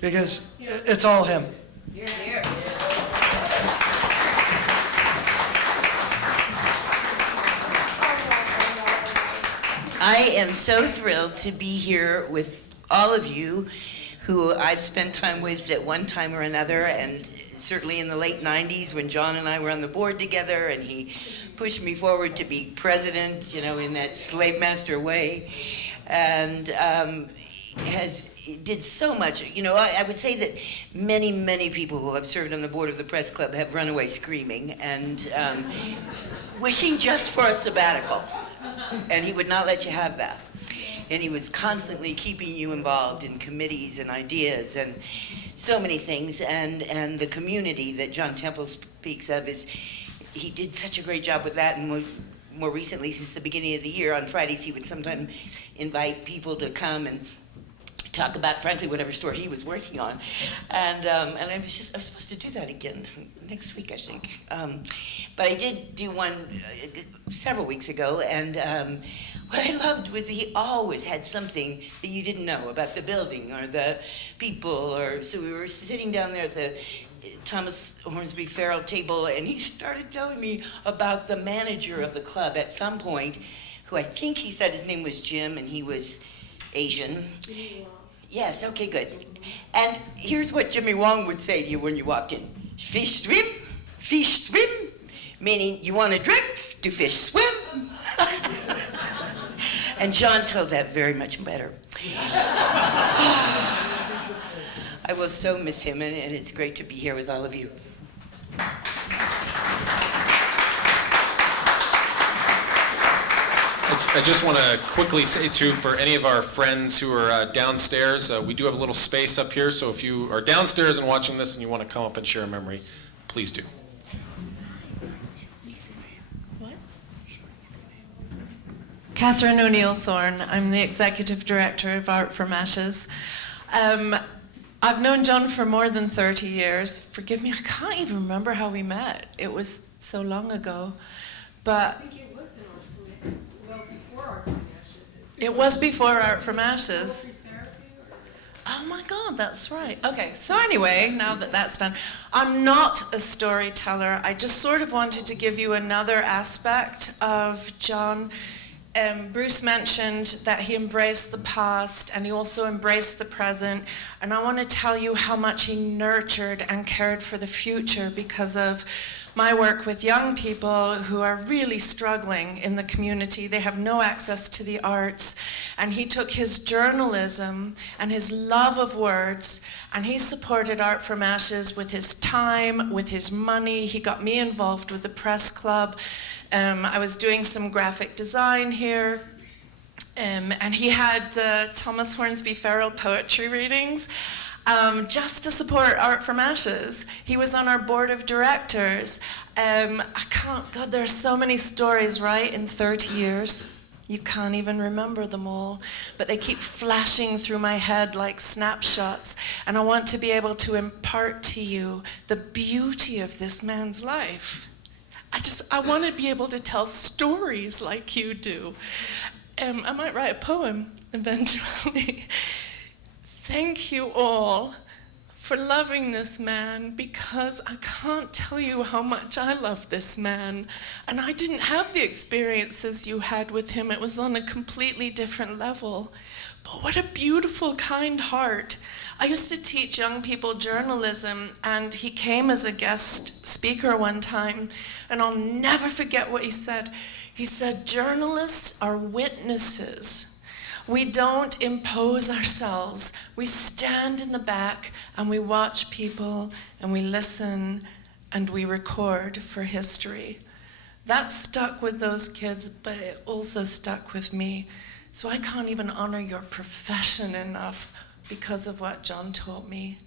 because it's all him. Here, here. I am so thrilled to be here with all of you who I've spent time with at one time or another, and certainly in the late 90s when John and I were on the board together and he pushed me forward to be president, in that slave master way, and did so much. I would say that many, many people who have served on the board of the press club have run away screaming and wishing just for a sabbatical, and he would not let you have that. And he was constantly keeping you involved in committees and ideas and so many things, and the community that John Temple speaks of he did such a great job with that, and more recently, since the beginning of the year, on Fridays he would sometimes invite people to come and talk about, frankly, whatever story he was working on, and I was supposed to do that again next week, I think, but I did do one several weeks ago, and what I loved was he always had something that you didn't know about the building or the people, so we were sitting down there at the Thomas Hornsby Farrell table, and he started telling me about the manager of the club at some point, who I think he said his name was Jim, and he was Asian. Yes, okay, good. And here's what Jimmy Wong would say to you when you walked in. Fish swim, meaning you want to drink, do fish swim? And John told that very much better. I will so miss him, and it's great to be here with all of you. I just want to quickly say, too, for any of our friends who are downstairs, we do have a little space up here, so if you are downstairs and watching this and you want to come up and share a memory, please do. Catherine O'Neill Thorne. I'm the Executive Director of Art from Ashes. I've known John for more than 30 years. Forgive me, I can't even remember how we met. It was so long ago. But I think it was before Art from Ashes. It was before Art from Ashes. Oh my God, that's right. Okay, so anyway, now that that's done, I'm not a storyteller. I just sort of wanted to give you another aspect of John. Bruce mentioned that he embraced the past and he also embraced the present, and I want to tell you how much he nurtured and cared for the future because of my work with young people who are really struggling in the community. They have no access to the arts, and he took his journalism and his love of words, and he supported Art from Ashes with his time, with his money. He got me involved with the press club. I was doing some graphic design here, and he had the Thomas Hornsby Farrell poetry readings just to support Art from Ashes. He was on our board of directors. God, there are so many stories, right, in 30 years. You can't even remember them all, but they keep flashing through my head like snapshots, and I want to be able to impart to you the beauty of this man's life. I want to be able to tell stories like you do. I might write a poem eventually. Thank you all for loving this man, because I can't tell you how much I love this man. And I didn't have the experiences you had with him. It was on a completely different level. But what a beautiful, kind heart. I used to teach young people journalism, and he came as a guest speaker one time, and I'll never forget what he said. He said, journalists are witnesses. We don't impose ourselves. We stand in the back and we watch people and we listen and we record for history. That stuck with those kids, but it also stuck with me. So I can't even honor your profession enough because of what John taught me.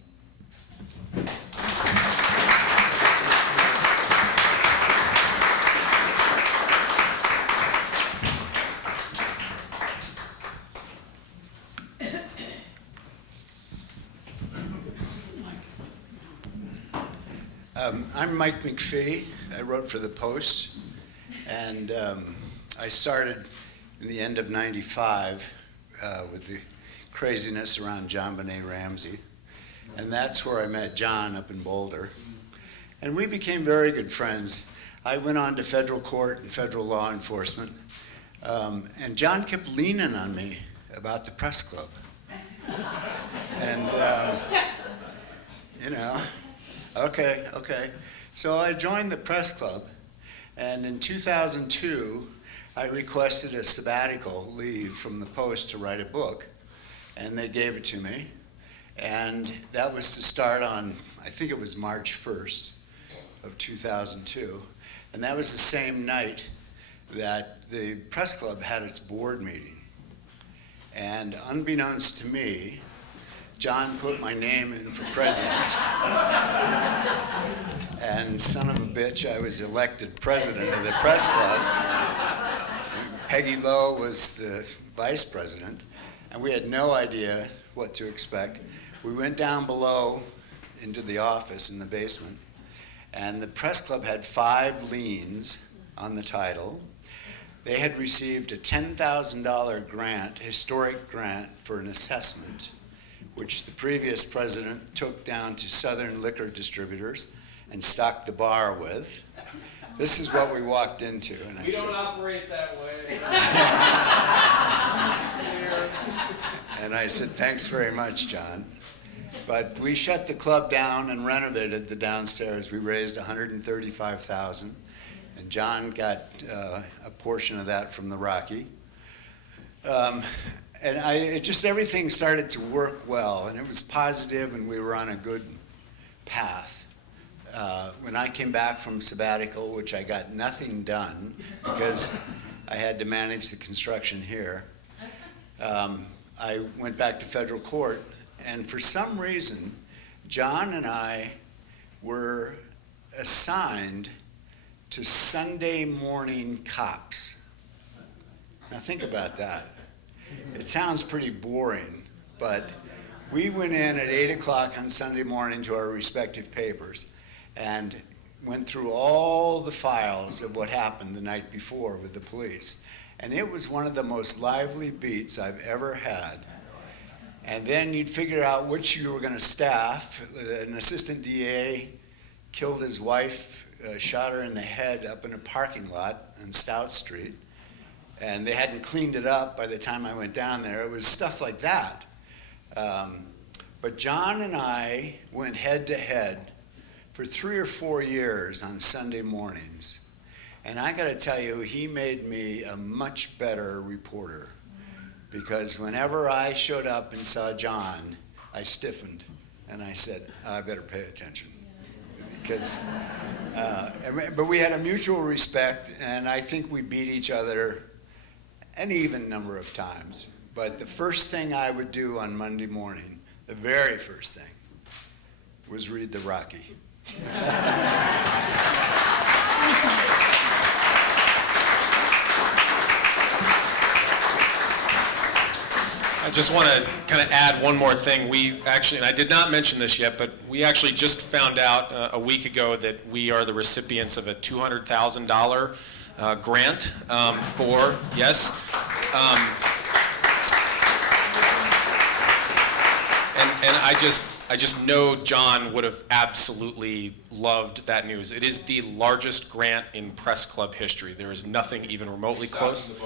I'm Mike McPhee. I wrote for the Post, and I started in the end of '95 with the craziness around John Benet Ramsey, and that's where I met John up in Boulder, and we became very good friends. I went on to federal court and federal law enforcement, and John kept leaning on me about the press club, and you know. Okay. So I joined the press club, and in 2002, I requested a sabbatical leave from the Post to write a book, and they gave it to me. And that was to start on, I think it was March 1st of 2002. And that was the same night that the press club had its board meeting. And unbeknownst to me, John put my name in for president. And son of a bitch, I was elected president of the press club. Peggy Lowe was the vice president, and we had no idea what to expect. We went down below into the office in the basement, and the press club had 5 liens on the title. They had received a $10,000 grant, historic grant, for an assessment, which the previous president took down to Southern liquor distributors and stocked the bar with. This is what we walked into. And I said, operate that way. and I said, thanks very much, John. But we shut the club down and renovated the downstairs. We raised $135,000, and John got a portion of that from the Rocky. And everything started to work well, and it was positive, and we were on a good path. When I came back from sabbatical, which I got nothing done because I had to manage the construction here, I went back to federal court, and for some reason, John and I were assigned to Sunday morning cops. Now think about that. It sounds pretty boring, but we went in at 8 o'clock on Sunday morning to our respective papers and went through all the files of what happened the night before with the police. And it was one of the most lively beats I've ever had. And then you'd figure out which you were going to staff. An assistant DA killed his wife, shot her in the head up in a parking lot on Stout Street. And they hadn't cleaned it up by the time I went down there. It was stuff like that. But John and I went head to head for 3 or 4 years on Sunday mornings. And I gotta tell you, he made me a much better reporter, because whenever I showed up and saw John, I stiffened and I said, I better pay attention. Because, but we had a mutual respect, and I think we beat each other an even number of times. But the first thing I would do on Monday morning, the very first thing, was read the Rocky. I just want to kind of add one more thing. We actually, and I did not mention this yet, but we actually just found out a week ago that we are the recipients of a $200,000 grant for, yes. And I just know John would have absolutely loved that news. It is the largest grant in press club history. There is nothing even remotely close.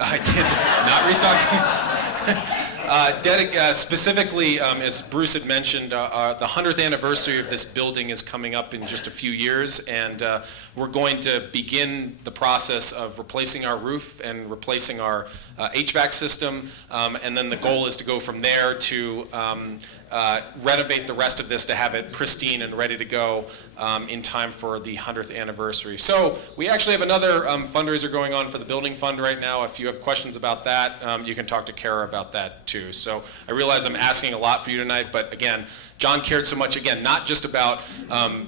I did not restock. Specifically, as Bruce had mentioned, the 100th anniversary of this building is coming up in just a few years, and we're going to begin the process of replacing our roof and replacing our HVAC system, and then the goal is to go from there to renovate the rest of this to have it pristine and ready to go in time for the 100th anniversary. So we actually have another fundraiser going on for the building fund right now. If you have questions about that, you can talk to Kara about that too. So I realize I'm asking a lot for you tonight, but again, John cared so much, again, not just about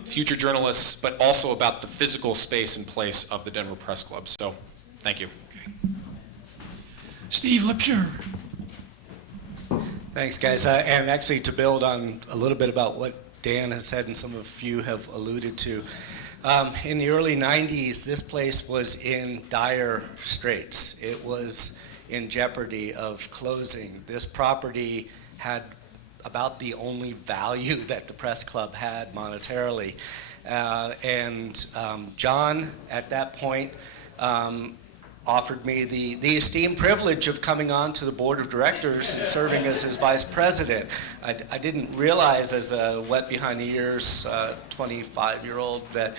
future journalists, but also about the physical space and place of the Denver Press Club. So thank you. Okay. Steve Lipsher. Thanks, guys. And actually, to build on a little bit about what Dan has said and some of you have alluded to, in the early 90s, this place was in dire straits. It was in jeopardy of closing. This property had about the only value that the press club had monetarily. John, at that point, offered me the esteemed privilege of coming on to the board of directors and serving as his vice president. I didn't realize as a wet behind the ears 25-year-old that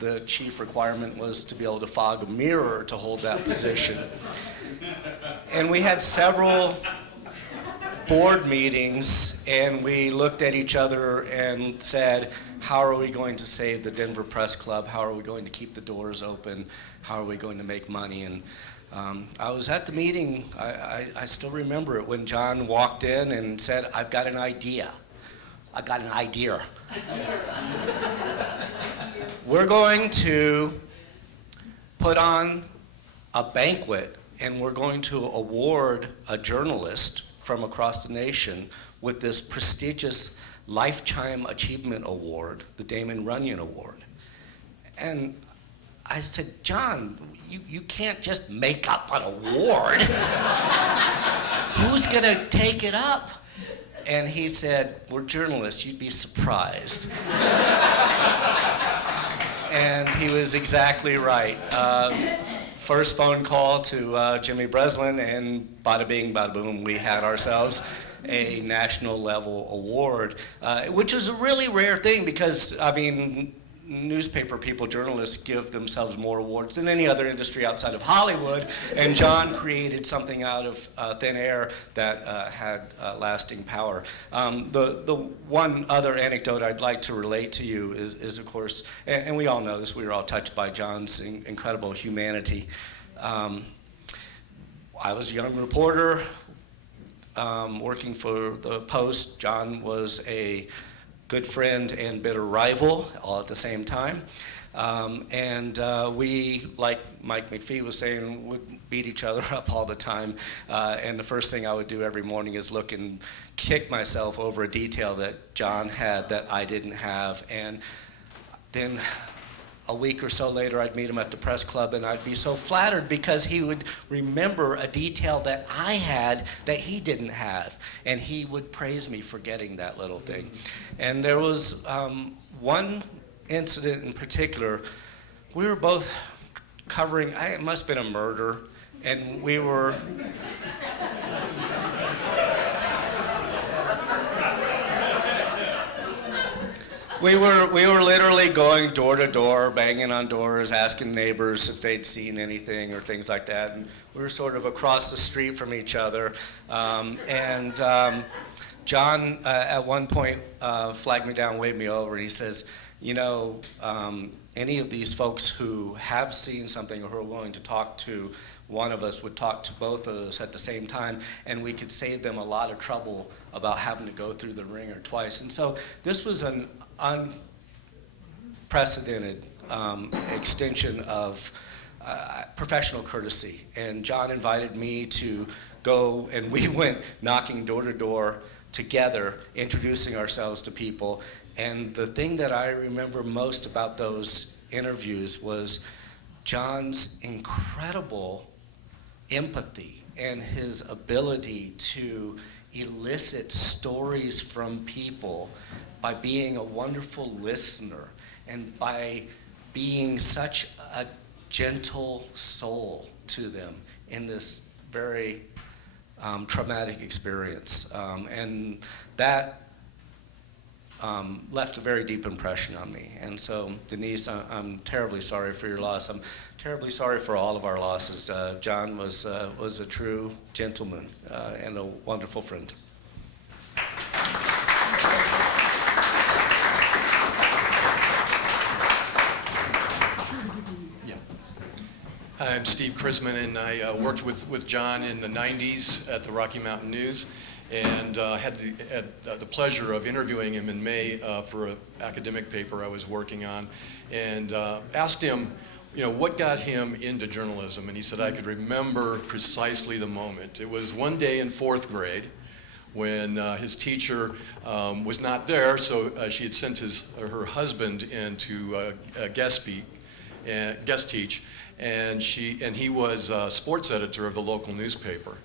the chief requirement was to be able to fog a mirror to hold that position. And we had several board meetings, and we looked at each other and said, how are we going to save the Denver Press Club? How are we going to keep the doors open? How are we going to make money? And I was at the meeting, I still remember it, when John walked in and said, I've got an idea. I got an idea. We're going to put on a banquet, and we're going to award a journalist from across the nation with this prestigious Lifetime Achievement Award, the Damon Runyon Award. And I said, John, you can't just make up an award. Who's gonna take it up? And he said, we're journalists, you'd be surprised. And he was exactly right. First phone call to Jimmy Breslin, and bada bing, bada boom, we had ourselves a national level award, which is a really rare thing because, I mean, newspaper people, journalists give themselves more awards than any other industry outside of Hollywood, and John created something out of thin air that had lasting power. The one other anecdote I'd like to relate to you is of course, and we all know this, we were all touched by John's incredible humanity. I was a young reporter working for the Post. John was a good friend and bitter rival all at the same time. We, like Mike McPhee was saying, would beat each other up all the time. And the first thing I would do every morning is look and kick myself over a detail that John had that I didn't have. And then a week or so later, I'd meet him at the press club, and I'd be so flattered because he would remember a detail that I had that he didn't have, and he would praise me for getting that little thing. And there was one incident in particular. We were both covering, it must have been a murder, and we were We were literally going door to door, banging on doors, asking neighbors if they'd seen anything or things like that. And we were sort of across the street from each other. John, at one point, flagged me down, waved me over, and he says, you know, any of these folks who have seen something or who are willing to talk to one of us would talk to both of us at the same time, and we could save them a lot of trouble about having to go through the ringer twice. And so this was an unprecedented extension of professional courtesy. And John invited me to go, and we went knocking door to door together, introducing ourselves to people. And the thing that I remember most about those interviews was John's incredible empathy and his ability to elicit stories from people by being a wonderful listener and by being such a gentle soul to them in this very traumatic experience. And that left a very deep impression on me. And so, Denise, I'm terribly sorry for your loss. I'm terribly sorry for all of our losses. John was a true gentleman and a wonderful friend. I'm Steve Chrisman, and I worked with John in the 90s at the Rocky Mountain News, and had the pleasure of interviewing him in May for an academic paper I was working on, and asked him, what got him into journalism, and he said I could remember precisely the moment. It was one day in 4th grade when his teacher was not there, so she had sent her husband in to guest teach. And he was a sports editor of the local newspaper.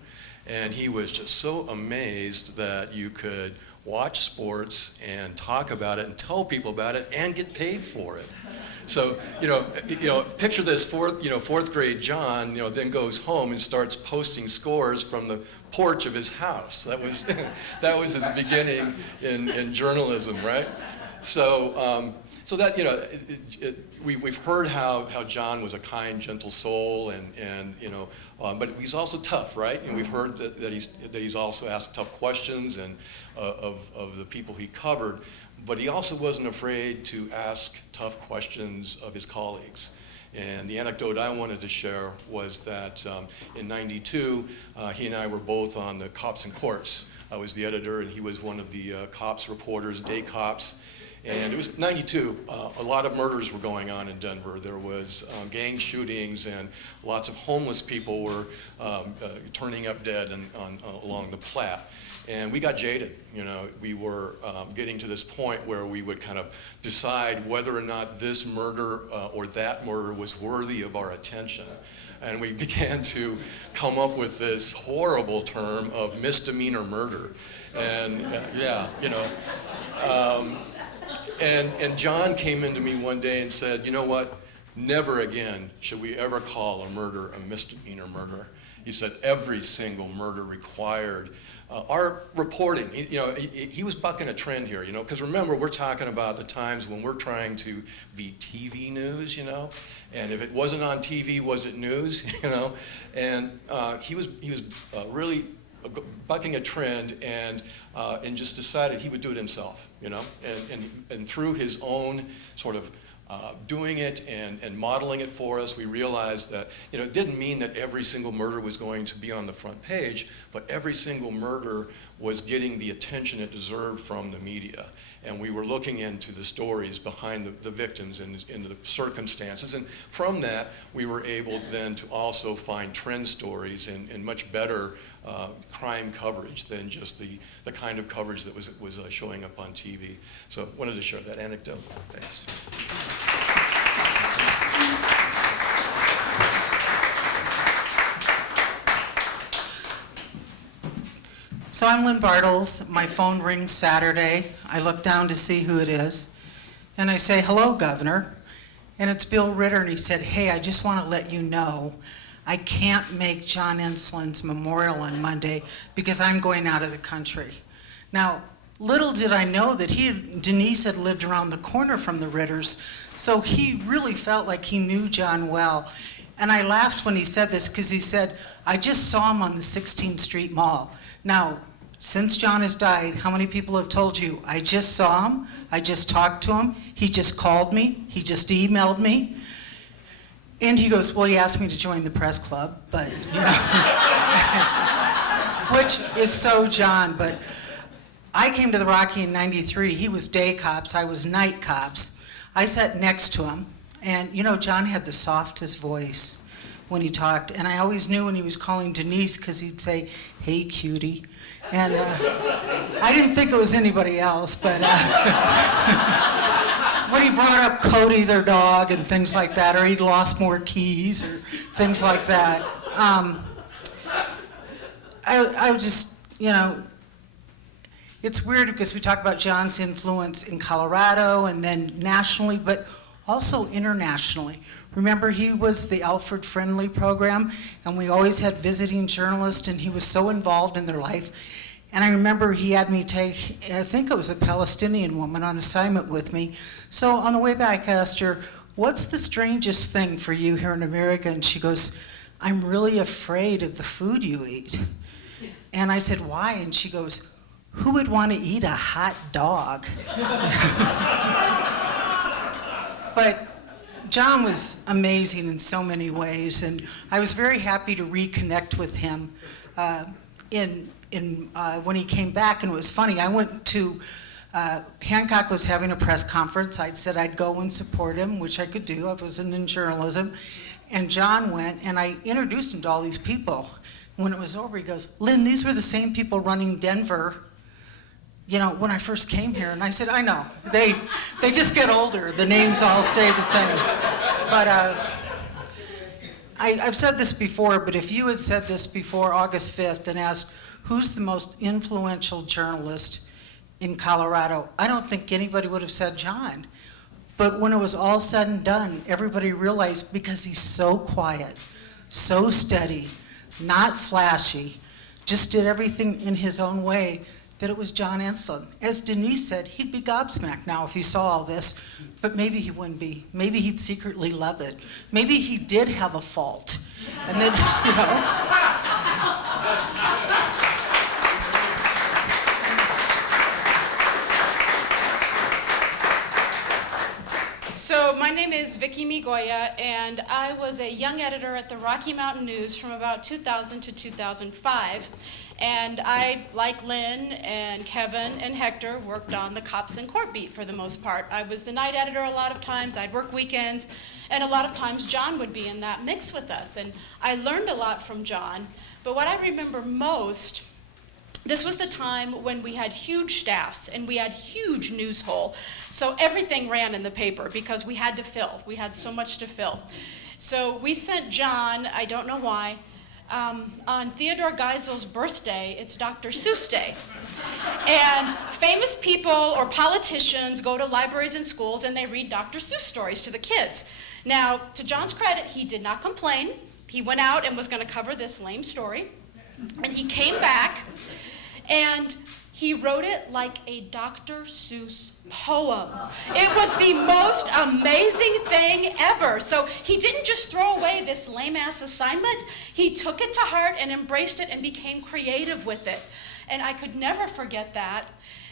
And he was just so amazed that you could watch sports and talk about it and tell people about it and get paid for it. So, picture this, 4th grade John, then goes home and starts posting scores from the porch of his house. That was, that was his beginning in journalism, right? So, we've heard how John was a kind, gentle soul, but he's also tough, right? And we've heard that he's also asked tough questions and of the people he covered, but he also wasn't afraid to ask tough questions of his colleagues. And the anecdote I wanted to share was that in '92, he and I were both on the Cops and Courts. I was the editor, and he was one of the cops reporters, day cops. And it was '92. A lot of murders were going on in Denver. There was gang shootings, and lots of homeless people were turning up dead along the Platte. And we got jaded. We were getting to this point where we would kind of decide whether or not this murder or that murder was worthy of our attention. And we began to come up with this horrible term of misdemeanor murder. And And John came into me one day and said, you know what, never again should we ever call a murder a misdemeanor murder. He said every single murder required our reporting. He was bucking a trend here, because remember, we're talking about the times when we're trying to be TV news, and if it wasn't on TV, was it news, and he was really bucking a trend and just decided he would do it himself, and through his own sort of doing it and modeling it for us, we realized that it didn't mean that every single murder was going to be on the front page, but every single murder was getting the attention it deserved from the media. And we were looking into the stories behind the victims and into the circumstances. And from that, we were able then to also find trend stories and much better crime coverage than just the kind of coverage that was showing up on TV. So wanted to share that anecdote. Thanks. So I'm Lynn Bartles. My phone rings Saturday. I look down to see who it is. And I say, hello, Governor. And it's Bill Ritter, and he said, hey, I just want to let you know I can't make John Enslin's memorial on Monday because I'm going out of the country. Now, little did I know that Denise had lived around the corner from the Ritters, so he really felt like he knew John well. And I laughed when he said this because he said, I just saw him on the 16th Street Mall. Now, since John has died, how many people have told you, I just saw him, I just talked to him, he just called me, he just emailed me? And he goes, well, he asked me to join the press club, but, which is so John. But I came to the Rocky in '93. He was day cops, I was night cops. I sat next to him, and John had the softest voice. when he talked. And I always knew when he was calling Denise because he'd say, "Hey, cutie." And I didn't think it was anybody else, but when he brought up Cody, their dog, and things like that, or he'd lost more keys or things like that, I would just, you know, it's weird because we talk about John's influence in Colorado and then nationally, but also internationally. Remember, he was the Alfred Friendly program, and we always had visiting journalists, and he was so involved in their life. And I remember he had me take, I think it was a Palestinian woman on assignment with me. So on the way back, I asked her, "What's the strangest thing for you here in America?" And she goes, "I'm really afraid of the food you eat." And I said, "Why?" And she goes, "Who would want to eat a hot dog?" But John was amazing in so many ways, and I was very happy to reconnect with him when he came back. And it was funny, I went to, Hancock was having a press conference. I'd said I'd go and support him, which I could do. I wasn't in journalism. And John went, and I introduced him to all these people. When it was over, he goes, "Lynn, these were the same people running Denver, you know, when I first came here." And I said, "I know. They just get older. The names all stay the same." But I've said this before, but if you had said this before August 5th and asked who's the most influential journalist in Colorado, I don't think anybody would have said John. But when it was all said and done, everybody realized, because he's so quiet, so steady, not flashy, just did everything in his own way, that it was John Ensslin. As Denise said, he'd be gobsmacked now if he saw all this, but maybe he wouldn't be. Maybe he'd secretly love it. Maybe he did have a fault. And then, you know. So my name is Vicki Migoya, and I was a young editor at the Rocky Mountain News from about 2000 to 2005. And I, like Lynn and Kevin and Hector, worked on the Cops and Court beat for the most part. I was the night editor a lot of times. I'd work weekends, and a lot of times John would be in that mix with us. And I learned a lot from John. But what I remember most, this was the time when we had huge staffs and we had huge news hole. So everything ran in the paper because we had to fill. We had so much to fill. So we sent John, I don't know why, on Theodore Geisel's birthday, it's Dr. Seuss Day. And famous people or politicians go to libraries and schools and they read Dr. Seuss stories to the kids. Now, to John's credit, he did not complain. He went out and was going to cover this lame story. And he came back and he wrote it like a Dr. Seuss poem. It was the most amazing thing ever. So he didn't just throw away this lame-ass assignment. He took it to heart and embraced it and became creative with it. And I could never forget that.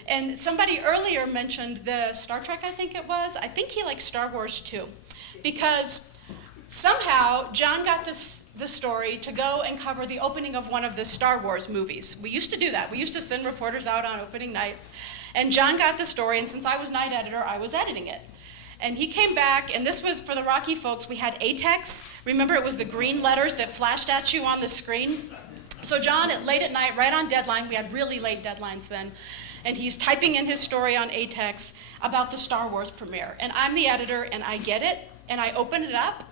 And somebody earlier mentioned the Star Trek, I think it was. I think he liked Star Wars too. Because somehow John got the story to go and cover the opening of one of the Star Wars movies. We used to do that. We used to send reporters out on opening night. And John got the story, and since I was night editor, I was editing it. And he came back, and this was for the Rocky folks. We had ATEX. Remember, it was the green letters that flashed at you on the screen? So John, late at night, right on deadline, we had really late deadlines then, and he's typing in his story on ATEX about the Star Wars premiere. And I'm the editor, and I get it, and I open it up,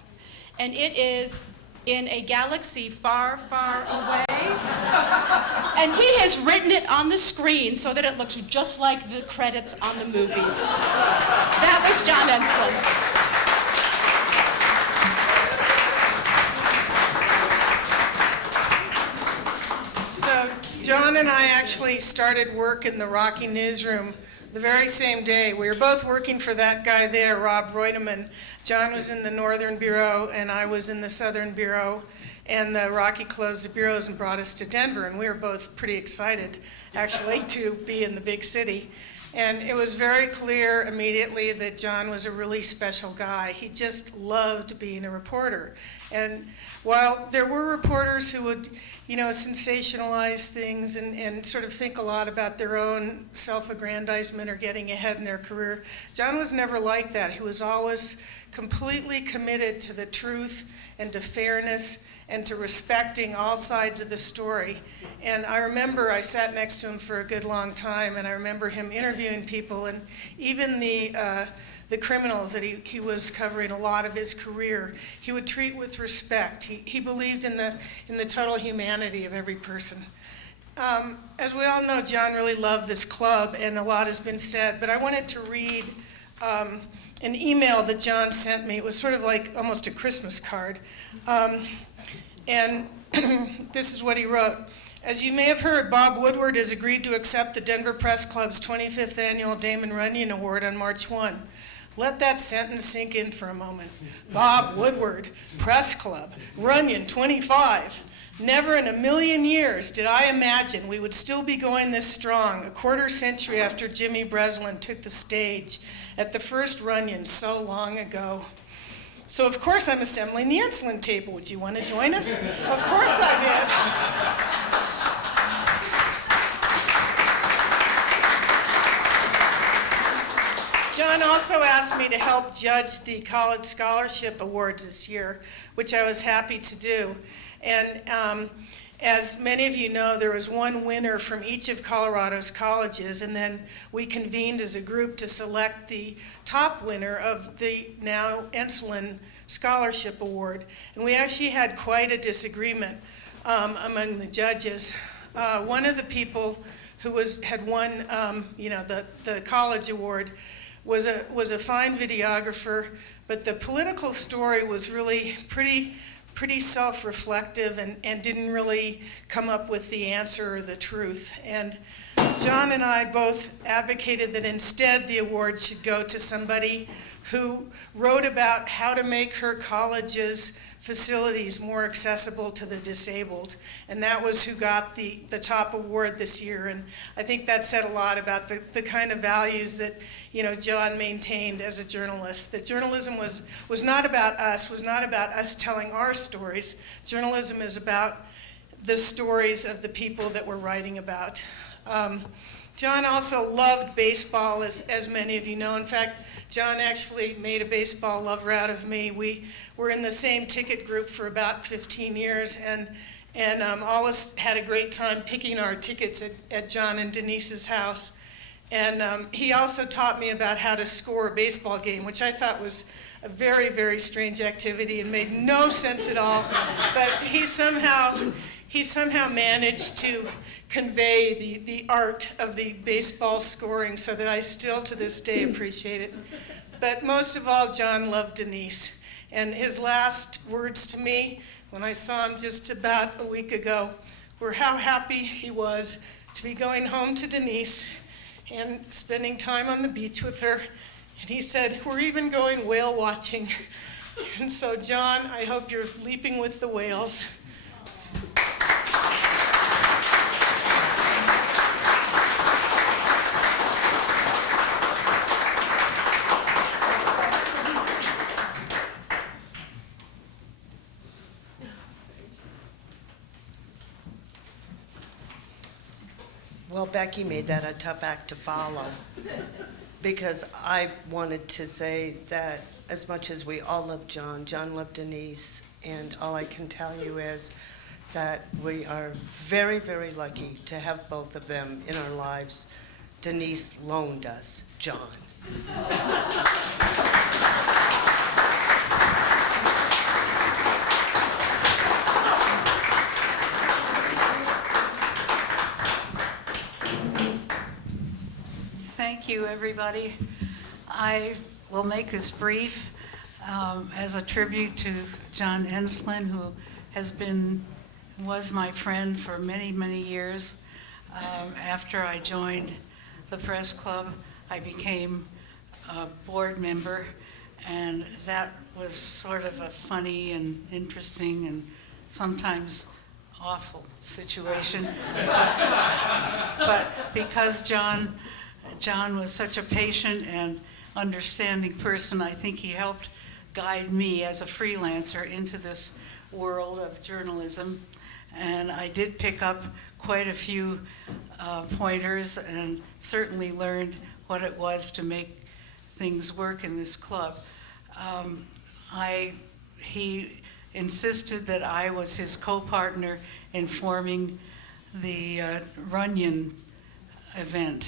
and it is in a galaxy far, far away. And he has written it on the screen so that it looks just like the credits on the movies. That was John Ensslin. So John and I actually started work in the Rocky newsroom the very same day. We were both working for that guy there, Rob Reutemann. John was in the Northern Bureau, and I was in the Southern Bureau. And the Rocky closed the bureaus and brought us to Denver, and we were both pretty excited, actually, to be in the big city. And it was very clear immediately that John was a really special guy. He just loved being a reporter. And while there were reporters who would, sensationalize things and sort of think a lot about their own self-aggrandizement or getting ahead in their career, John was never like that. He was always completely committed to the truth and to fairness and to respecting all sides of the story. And I remember I sat next to him for a good long time, and I remember him interviewing people, and even the criminals that he was covering a lot of his career, he would treat with respect. He believed in the total humanity of every person. As we all know, John really loved this club, and a lot has been said, but I wanted to read an email that John sent me. It was sort of like almost a Christmas card. And this is what he wrote. As you may have heard, Bob Woodward has agreed to accept the Denver Press Club's 25th annual Damon Runyon Award on March 1. Let that sentence sink in for a moment. Bob Woodward, Press Club, Runyon, 25. Never in a million years did I imagine we would still be going this strong, a quarter century after Jimmy Breslin took the stage at the first Runyon so long ago. So of course I'm assembling the Ensslin table. Would you want to join us? Of course I did. John also asked me to help judge the College Scholarship Awards this year, which I was happy to do. And as many of you know, there was one winner from each of Colorado's colleges, and then we convened as a group to select the top winner of the now Ensslin Scholarship Award. And we actually had quite a disagreement among the judges. One of the people who had won the college award was a fine videographer, but the political story was really pretty self-reflective and didn't really come up with the answer or the truth. And John and I both advocated that instead the award should go to somebody who wrote about how to make her college's facilities more accessible to the disabled. And that was who got the top award this year. And I think that said a lot about the kind of values that John maintained as a journalist. That journalism was not about us telling our stories. Journalism is about the stories of the people that we're writing about. John also loved baseball, as many of you know. In fact, John actually made a baseball lover out of me. We were in the same ticket group for about 15 years and always had a great time picking our tickets at John and Denise's house. And he also taught me about how to score a baseball game, which I thought was a very, very strange activity and made no sense at all. But he somehow managed to convey the art of the baseball scoring so that I still to this day appreciate it. But most of all, John loved Denise. And his last words to me when I saw him just about a week ago were how happy he was to be going home to Denise and spending time on the beach with her. And he said, we're even going whale watching. And so, John, I hope you're leaping with the whales. Well, Becky made that a tough act to follow because I wanted to say that as much as we all love John, John loved Denise, and all I can tell you is that we are very, very lucky to have both of them in our lives. Denise loaned us John. Thank you, everybody. I will make this brief as a tribute to John Ensslin, who was my friend for many, many years. After I joined the press club, I became a board member, and that was sort of a funny and interesting and sometimes awful situation. But because John was such a patient and understanding person, I think he helped guide me as a freelancer into this world of journalism. And I did pick up quite a few pointers and certainly learned what it was to make things work in this club. He insisted that I was his co-partner in forming the Runyon event.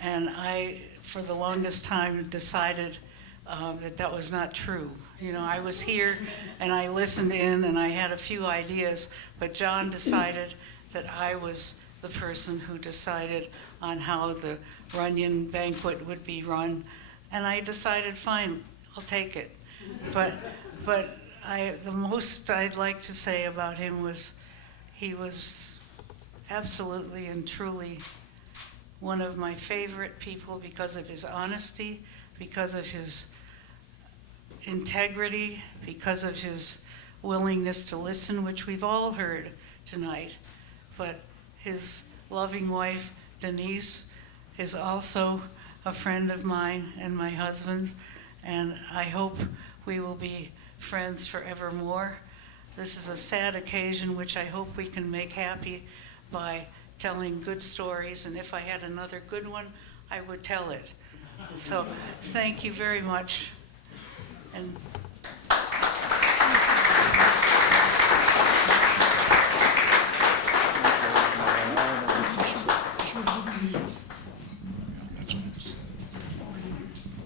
And I, for the longest time, decided that that was not true. You know, I was here and I listened in and I had a few ideas, but John decided that I was the person who decided on how the Runyon banquet would be run. And I decided, fine, I'll take it. But the most I'd like to say about him was he was absolutely and truly one of my favorite people because of his honesty, because of his integrity, because of his willingness to listen, which we've all heard tonight. But his loving wife, Denise, is also a friend of mine and my husband, and I hope we will be friends forevermore. This is a sad occasion which I hope we can make happy by telling good stories, and if I had another good one, I would tell it. So thank you very much. And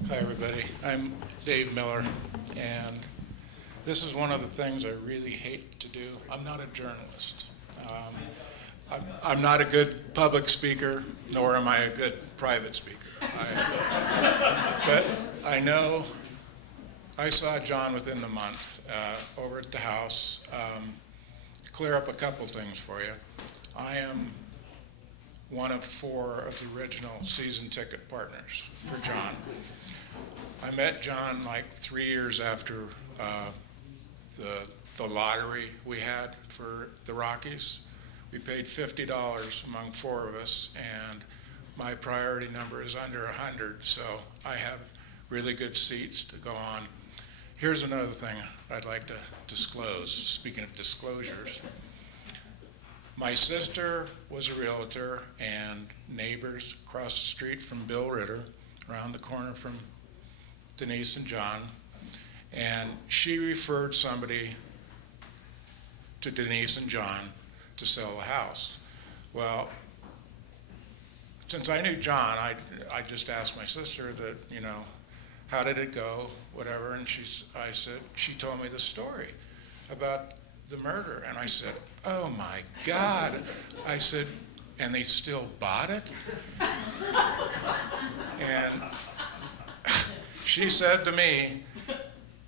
hi, everybody. I'm Dave Miller, and this is one of the things I really hate to do. I'm not a journalist. I'm not a good public speaker, nor am I a good private speaker. But I know I saw John within the month over at the house. Clear up a couple things for you. I am one of 4 of the original season ticket partners for John. I met John like 3 years after the lottery we had for the Rockies. We paid $50 among 4 of us, and my priority number is under 100, so I have really good seats to go on. Here's another thing I'd like to disclose, speaking of disclosures. My sister was a realtor and neighbors across the street from Bill Ritter, around the corner from Denise and John, and she referred somebody to Denise and John to sell the house. Well, since I knew John, I just asked my sister that, you know, how did it go, whatever, and she told me the story about the murder, and I said, oh my God. I said, and they still bought it? And she said to me,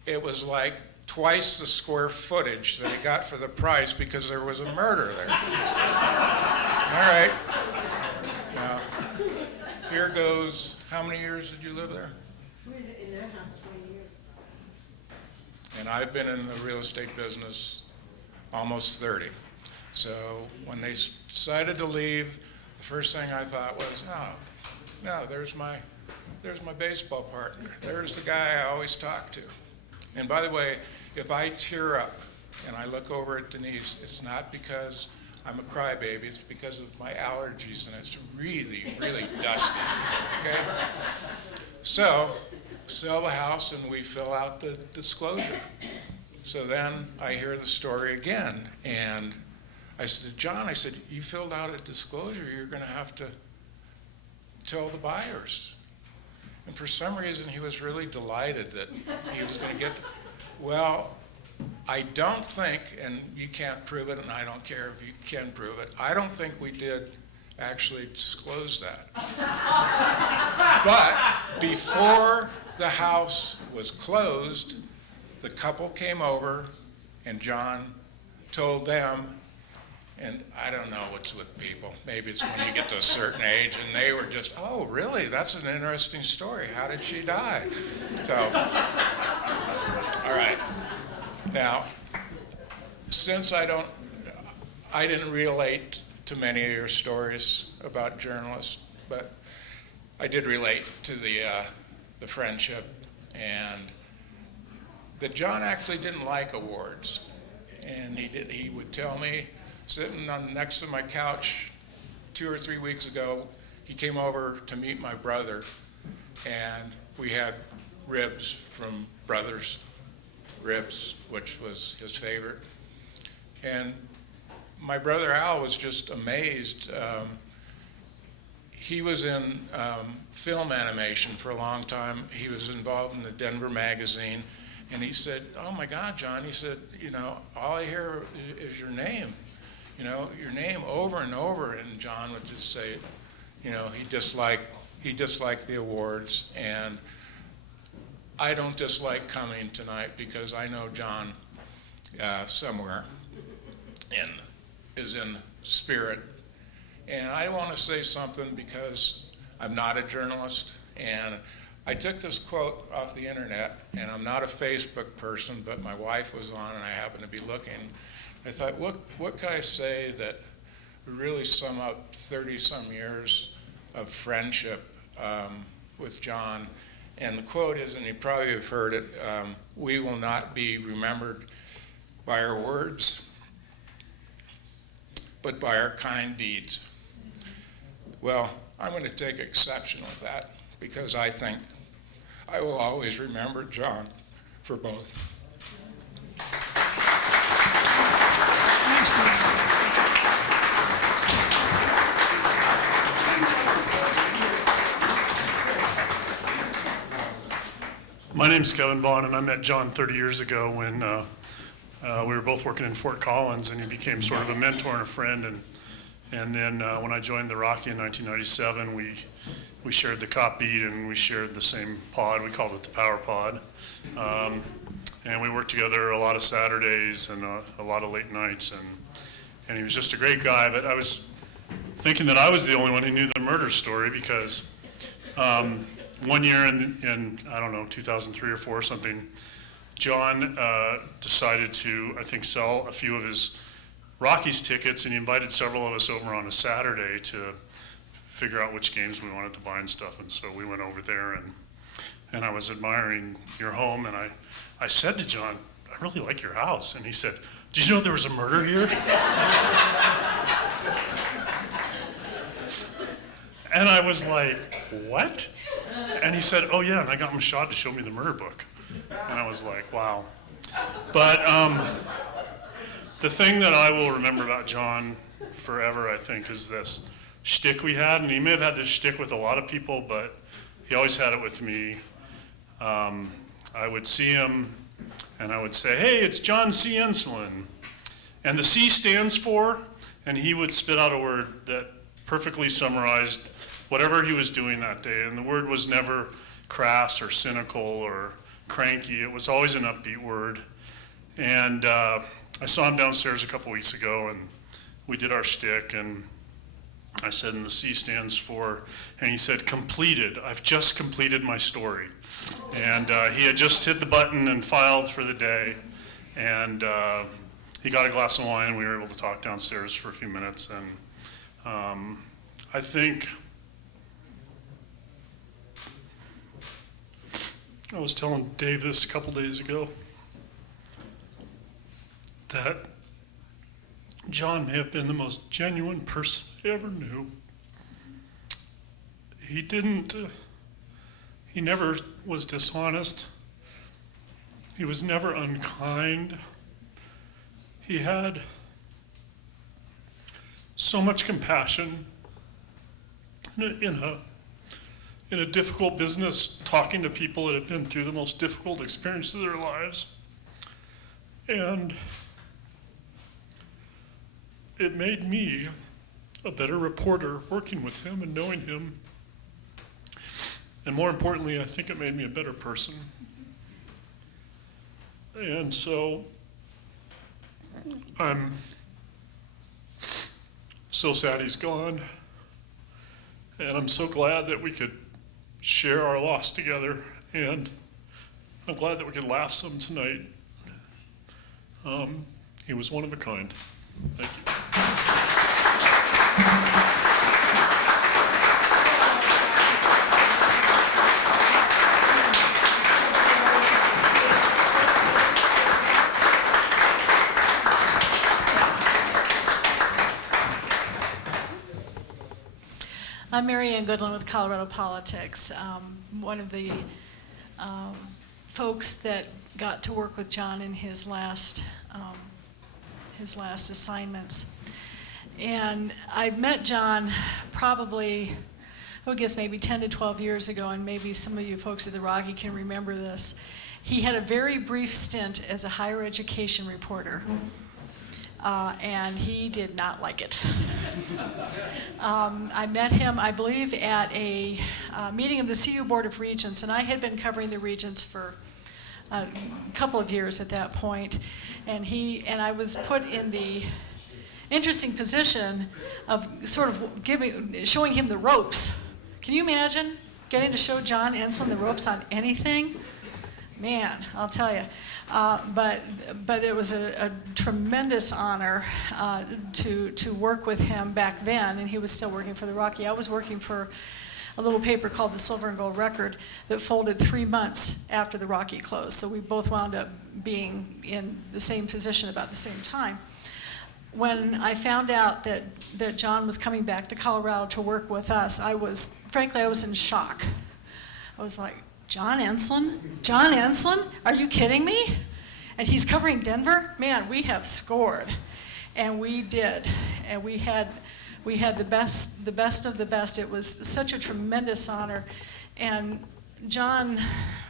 it was like twice the square footage that he got for the price because there was a murder there. All right. Now, here goes, how many years did you live there? In that house, 20 years. And I've been in the real estate business almost 30. So when they decided to leave, the first thing I thought was, oh, no, there's my baseball partner. There's the guy I always talk to. And by the way, if I tear up and I look over at Denise, it's not because I'm a crybaby, it's because of my allergies, and it's really, really dusty, okay? So, sell the house and we fill out the disclosure. So then I hear the story again, and I said, John, I said, you filled out a disclosure, you're gonna have to tell the buyers. And for some reason, he was really delighted that he was gonna get, well, I don't think, and you can't prove it, and I don't care if you can prove it, I don't think we did actually disclose that. But before the house was closed, the couple came over, and John told them, and I don't know what's with people. Maybe it's when you get to a certain age, and they were just, oh, really? That's an interesting story. How did she die? So, all right. Now, since I didn't relate to many of your stories about journalists, but I did relate to the friendship and that John actually didn't like awards. And he would tell me, sitting next to my couch 2 or 3 weeks ago, he came over to meet my brother, and we had ribs from Brothers Ribs, which was his favorite. And my brother Al was just amazed. He was in film animation for a long time. He was involved in the Denver magazine. And he said, "Oh my God, John," he said, "all I hear is your name, your name over and over." And John would just say, he disliked the awards. And I don't dislike coming tonight because I know John somewhere is in spirit. And I want to say something because I'm not a journalist, and I took this quote off the internet, and I'm not a Facebook person, but my wife was on and I happened to be looking. I thought, what can I say that would really sum up 30-some years of friendship with John? And the quote is, and you probably have heard it, "We will not be remembered by our words, but by our kind deeds." Well, I'm going to take exception with that because I think I will always remember John for both. Thanks, Dave. My name's Kevin Vaughn, and I met John 30 years ago when we were both working in Fort Collins, and he became sort of a mentor and a friend. And then when I joined the Rocky in 1997, we shared the cop beat, and we shared the same pod. We called it the Power Pod. And we worked together a lot of Saturdays and a lot of late nights. And he was just a great guy. But I was thinking that I was the only one who knew the murder story because one year in I don't know, 2003 or 4 or something, John decided to, I think, sell a few of his Rockies tickets, and he invited several of us over on a Saturday to figure out which games we wanted to buy and stuff. And so we went over there, and I was admiring your home, and I said to John, "I really like your house." And he said, "Did you know there was a murder here?" And I was like, "What?" And he said, "Oh yeah, and I got Mashad to show me the murder book." And I was like, wow. But the thing that I will remember about John forever, I think, is this shtick we had. And he may have had this shtick with a lot of people, but he always had it with me. I would see him, and I would say, "Hey, it's John C. Ensslin." And the C stands for, and he would spit out a word that perfectly summarized whatever he was doing that day. And the word was never crass or cynical or cranky. It was always an upbeat word. And I saw him downstairs a couple weeks ago, and we did our shtick, and I said, "And the C stands for," and he said, "Completed. I've just completed my story." And he had just hit the button and filed for the day. And he got a glass of wine, and we were able to talk downstairs for a few minutes. And I think I was telling Dave this a couple days ago, that John may have been the most genuine person I ever knew. He never was dishonest. He was never unkind. He had so much compassion in a difficult business, talking to people that have been through the most difficult experiences of their lives. And it made me a better reporter working with him and knowing him. And more importantly, I think it made me a better person. And so I'm so sad he's gone. And I'm so glad that we could share our loss together. And I'm glad that we could laugh some tonight. He was one of a kind. Thank you. I'm Mary Ann Goodland with Colorado Politics. One of the folks that got to work with John in his last assignments. And I met John probably, I would guess maybe 10 to 12 years ago, and maybe some of you folks at the Rocky can remember this. He had a very brief stint as a higher education reporter, and he did not like it. I met him, I believe, at a meeting of the CU Board of Regents, and I had been covering the Regents for a couple of years at that point, and I was put in the interesting position of sort of showing him the ropes. Can you imagine getting to show John Ensslin the ropes on anything? Man, I'll tell you. But it was a tremendous honor to work with him back then, and he was still working for the Rocky. I was working for a little paper called the Silver and Gold Record that folded 3 months after the Rocky closed. So we both wound up being in the same position about the same time. When I found out that John was coming back to Colorado to work with us, frankly, I was in shock. I was like, John Ensslin? John Ensslin? Are you kidding me? And he's covering Denver? Man, we have scored. And we did. And we had the best of the best. It was such a tremendous honor. And John,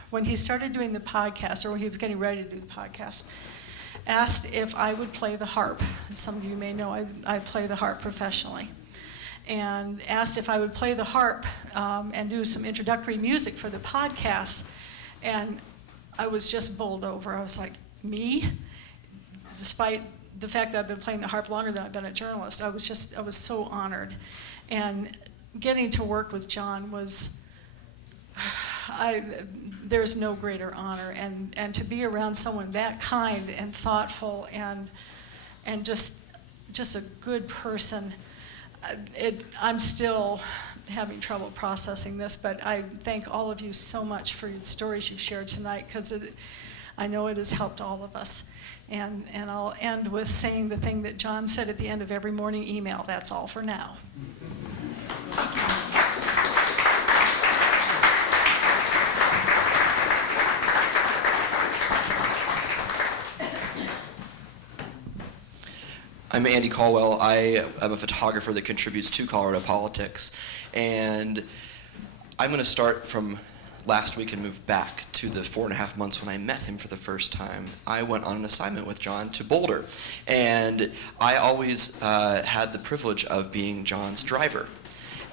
when he started doing the podcast, or when he was getting ready to do the podcast, asked if I would play the harp. Some of you may know I play the harp professionally. And asked if I would play the harp and do some introductory music for the podcast. And I was just bowled over. I was like, me? Despite the fact that I've been playing the harp longer than I've been a journalist, I was so honored. And getting to work with John was, there's no greater honor. And to be around someone that kind and thoughtful and just a good person, I'm still having trouble processing this, but I thank all of you so much for the stories you've shared tonight, because I know it has helped all of us. And I'll end with saying the thing that John said at the end of every morning email: that's all for now. I'm Andy Caldwell. I am a photographer that contributes to Colorado Politics. And I'm going to start from last week and move back to the 4.5 months when I met him for the first time. I went on an assignment with John to Boulder. And I always had the privilege of being John's driver.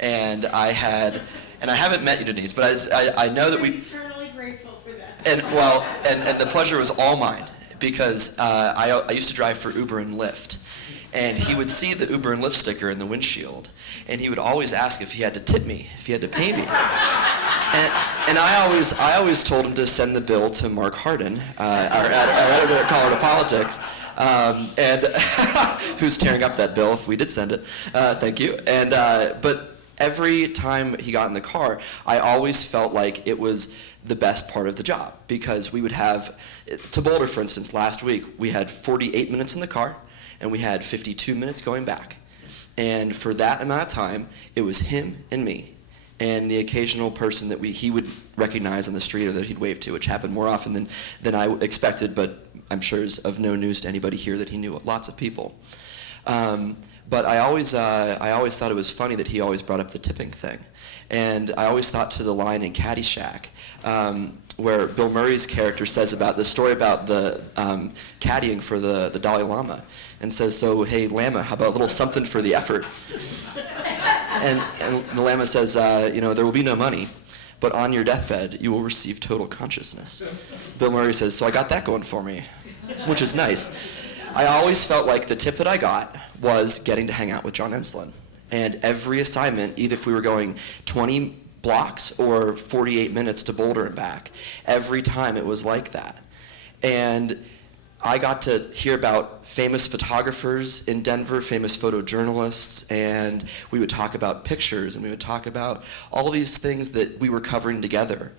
And I haven't met you, Denise, but I know that we... I'm eternally grateful for that. And the pleasure was all mine, because I used to drive for Uber and Lyft. And he would see the Uber and Lyft sticker in the windshield, and he would always ask if he had to tip me, if he had to pay me. And I always told him to send the bill to Mark Harden, our editor at Colorado Politics, and who's tearing up that bill if we did send it. Thank you. And but every time he got in the car, I always felt like it was the best part of the job, because we would have, to Boulder, for instance, last week, we had 48 minutes in the car, and we had 52 minutes going back. And for that amount of time, it was him and me, and the occasional person that he would recognize on the street or that he'd wave to, which happened more often than I expected, but I'm sure is of no news to anybody here that he knew lots of people. But I always thought it was funny that he always brought up the tipping thing. And I always thought to the line in Caddyshack, where Bill Murray's character says about the story about the caddying for the Dalai Lama, and says, so, hey, Lama, how about a little something for the effort? And the Lama says, there will be no money, but on your deathbed, you will receive total consciousness. Bill Murray says, so I got that going for me, which is nice. I always felt like the tip that I got was getting to hang out with John Ensslin. And every assignment, either if we were going 20 blocks or 48 minutes to Boulder and back, every time it was like that. And I got to hear about famous photographers in Denver, famous photojournalists, and we would talk about pictures, and we would talk about all these things that we were covering together.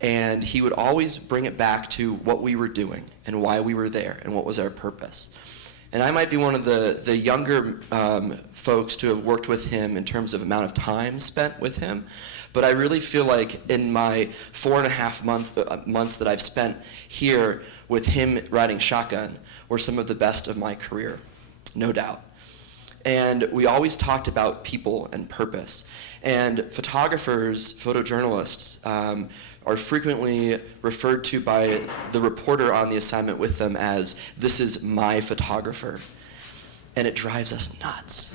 And he would always bring it back to what we were doing and why we were there and what was our purpose. And I might be one of the younger folks to have worked with him in terms of amount of time spent with him. But I really feel like in my 4.5 months that I've spent here with him riding shotgun were some of the best of my career, no doubt. And we always talked about people and purpose. And photographers, photojournalists, are frequently referred to by the reporter on the assignment with them as, "This is my photographer." And it drives us nuts.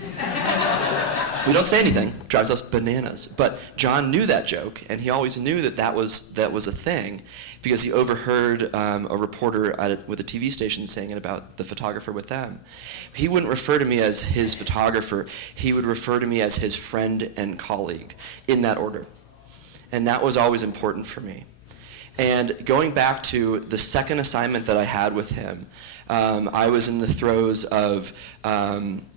We don't say anything, it drives us bananas. But John knew that joke, and he always knew that was a thing, because he overheard a reporter with a TV station saying it about the photographer with them. He wouldn't refer to me as his photographer, he would refer to me as his friend and colleague, in that order. And that was always important for me. And going back to the second assignment that I had with him, I was in the throes of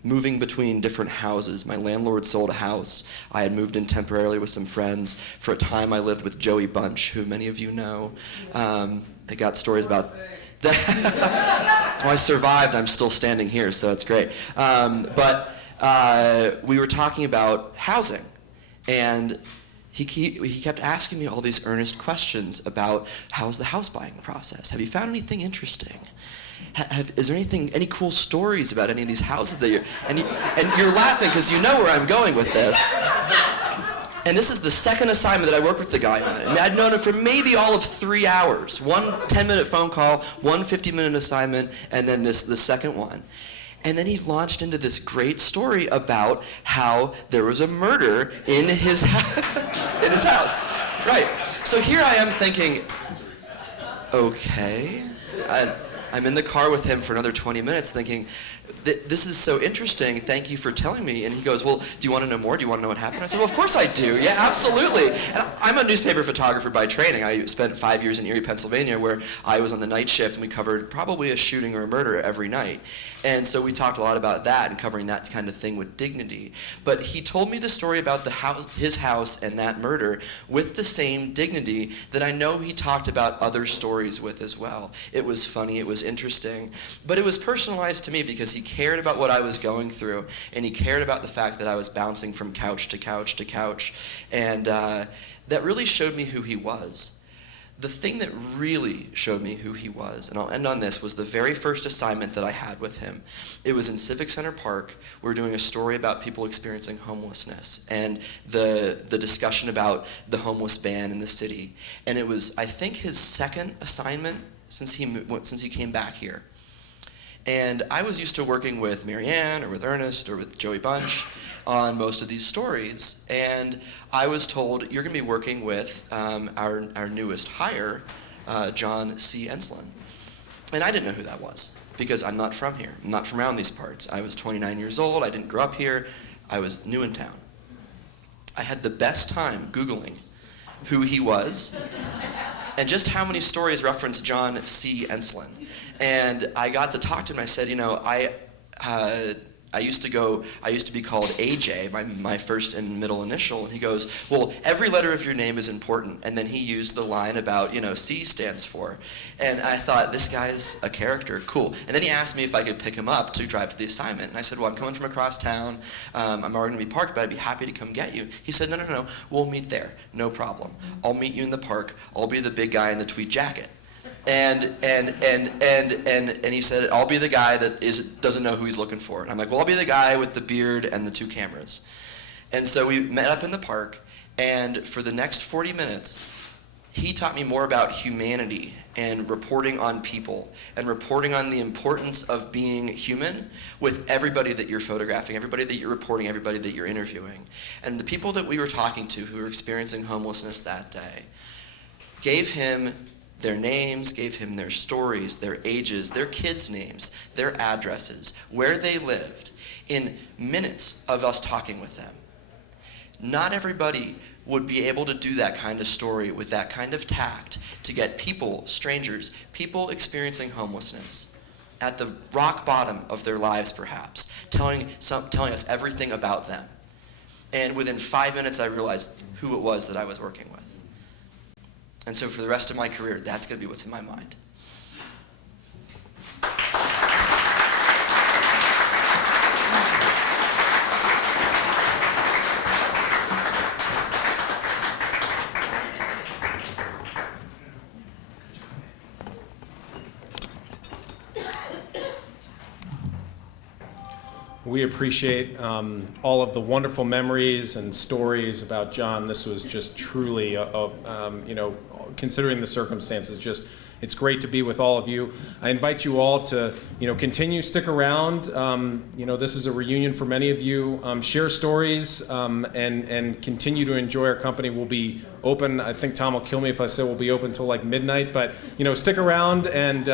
moving between different houses. My landlord sold a house. I had moved in temporarily with some friends. For a time, I lived with Joey Bunch, who many of you know. I got stories about that. Well, I survived. I'm still standing here, so it's great. But we were talking about housing, and he kept asking me all these earnest questions about how's the house buying process? Have you found anything interesting? Is there any cool stories about any of these houses that and you're laughing because you know where I'm going with this. And this is the second assignment that I worked with the guy on. And I'd known him for maybe all of 3 hours. One 10-minute phone call, one 50-minute assignment, and then the second one. And then he launched into this great story about how there was a murder in his house. Right. So here I am thinking, okay. I'm in the car with him for another 20 minutes thinking, this is so interesting, thank you for telling me. And he goes, well, do you want to know more? Do you want to know what happened? I said, well, of course I do, yeah, absolutely. And I'm a newspaper photographer by training. I spent 5 years in Erie, Pennsylvania, where I was on the night shift, and we covered probably a shooting or a murder every night. And so we talked a lot about that and covering that kind of thing with dignity. But he told me the story about his house and that murder with the same dignity that I know he talked about other stories with as well. It was funny, it was interesting, but it was personalized to me because he cared about what I was going through, and he cared about the fact that I was bouncing from couch to couch to couch, and that really showed me who he was. The thing that really showed me who he was, and I'll end on this, was the very first assignment that I had with him. It was in Civic Center Park. We were doing a story about people experiencing homelessness and the discussion about the homeless ban in the city. And it was, I think, his second assignment since he came back here. And I was used to working with Marianne or with Ernest or with Joey Bunch on most of these stories. And I was told, you're going to be working with our newest hire, John Ensslin. And I didn't know who that was because I'm not from here. I'm not from around these parts. I was 29 years old. I didn't grow up here. I was new in town. I had the best time Googling who he was and just how many stories reference John Ensslin. And I got to talk to him. I said, you know, I used to be called AJ, my first and middle initial, and he goes, well, every letter of your name is important. And then he used the line about, you know, C stands for. And I thought, this guy's a character, cool. And then he asked me if I could pick him up to drive to the assignment. And I said, well, I'm coming from across town. I'm already going to be parked, but I'd be happy to come get you. He said, no, we'll meet there, no problem. I'll meet you in the park. I'll be the big guy in the tweed jacket. And he said, I'll be the guy that doesn't know who he's looking for. And I'm like, well, I'll be the guy with the beard and the 2 cameras. And so we met up in the park, and for the next 40 minutes, he taught me more about humanity and reporting on people and reporting on the importance of being human with everybody that you're photographing, everybody that you're reporting, everybody that you're interviewing. And the people that we were talking to who were experiencing homelessness that day gave him their names, gave him their stories, their ages, their kids' names, their addresses, where they lived, in minutes of us talking with them. Not everybody would be able to do that kind of story with that kind of tact to get people, strangers, people experiencing homelessness at the rock bottom of their lives perhaps, telling us everything about them. And within 5 minutes I realized who it was that I was working with. And so for the rest of my career, that's going to be what's in my mind. We appreciate all of the wonderful memories and stories about John. This was just truly, considering the circumstances, it's great to be with all of you. I invite you all to, stick around. This is a reunion for many of you. Share stories and continue to enjoy our company. We'll be open. I think Tom will kill me if I say we'll be open till like midnight, but stick around and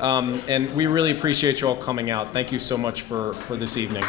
and we really appreciate you all coming out. Thank you so much for this evening.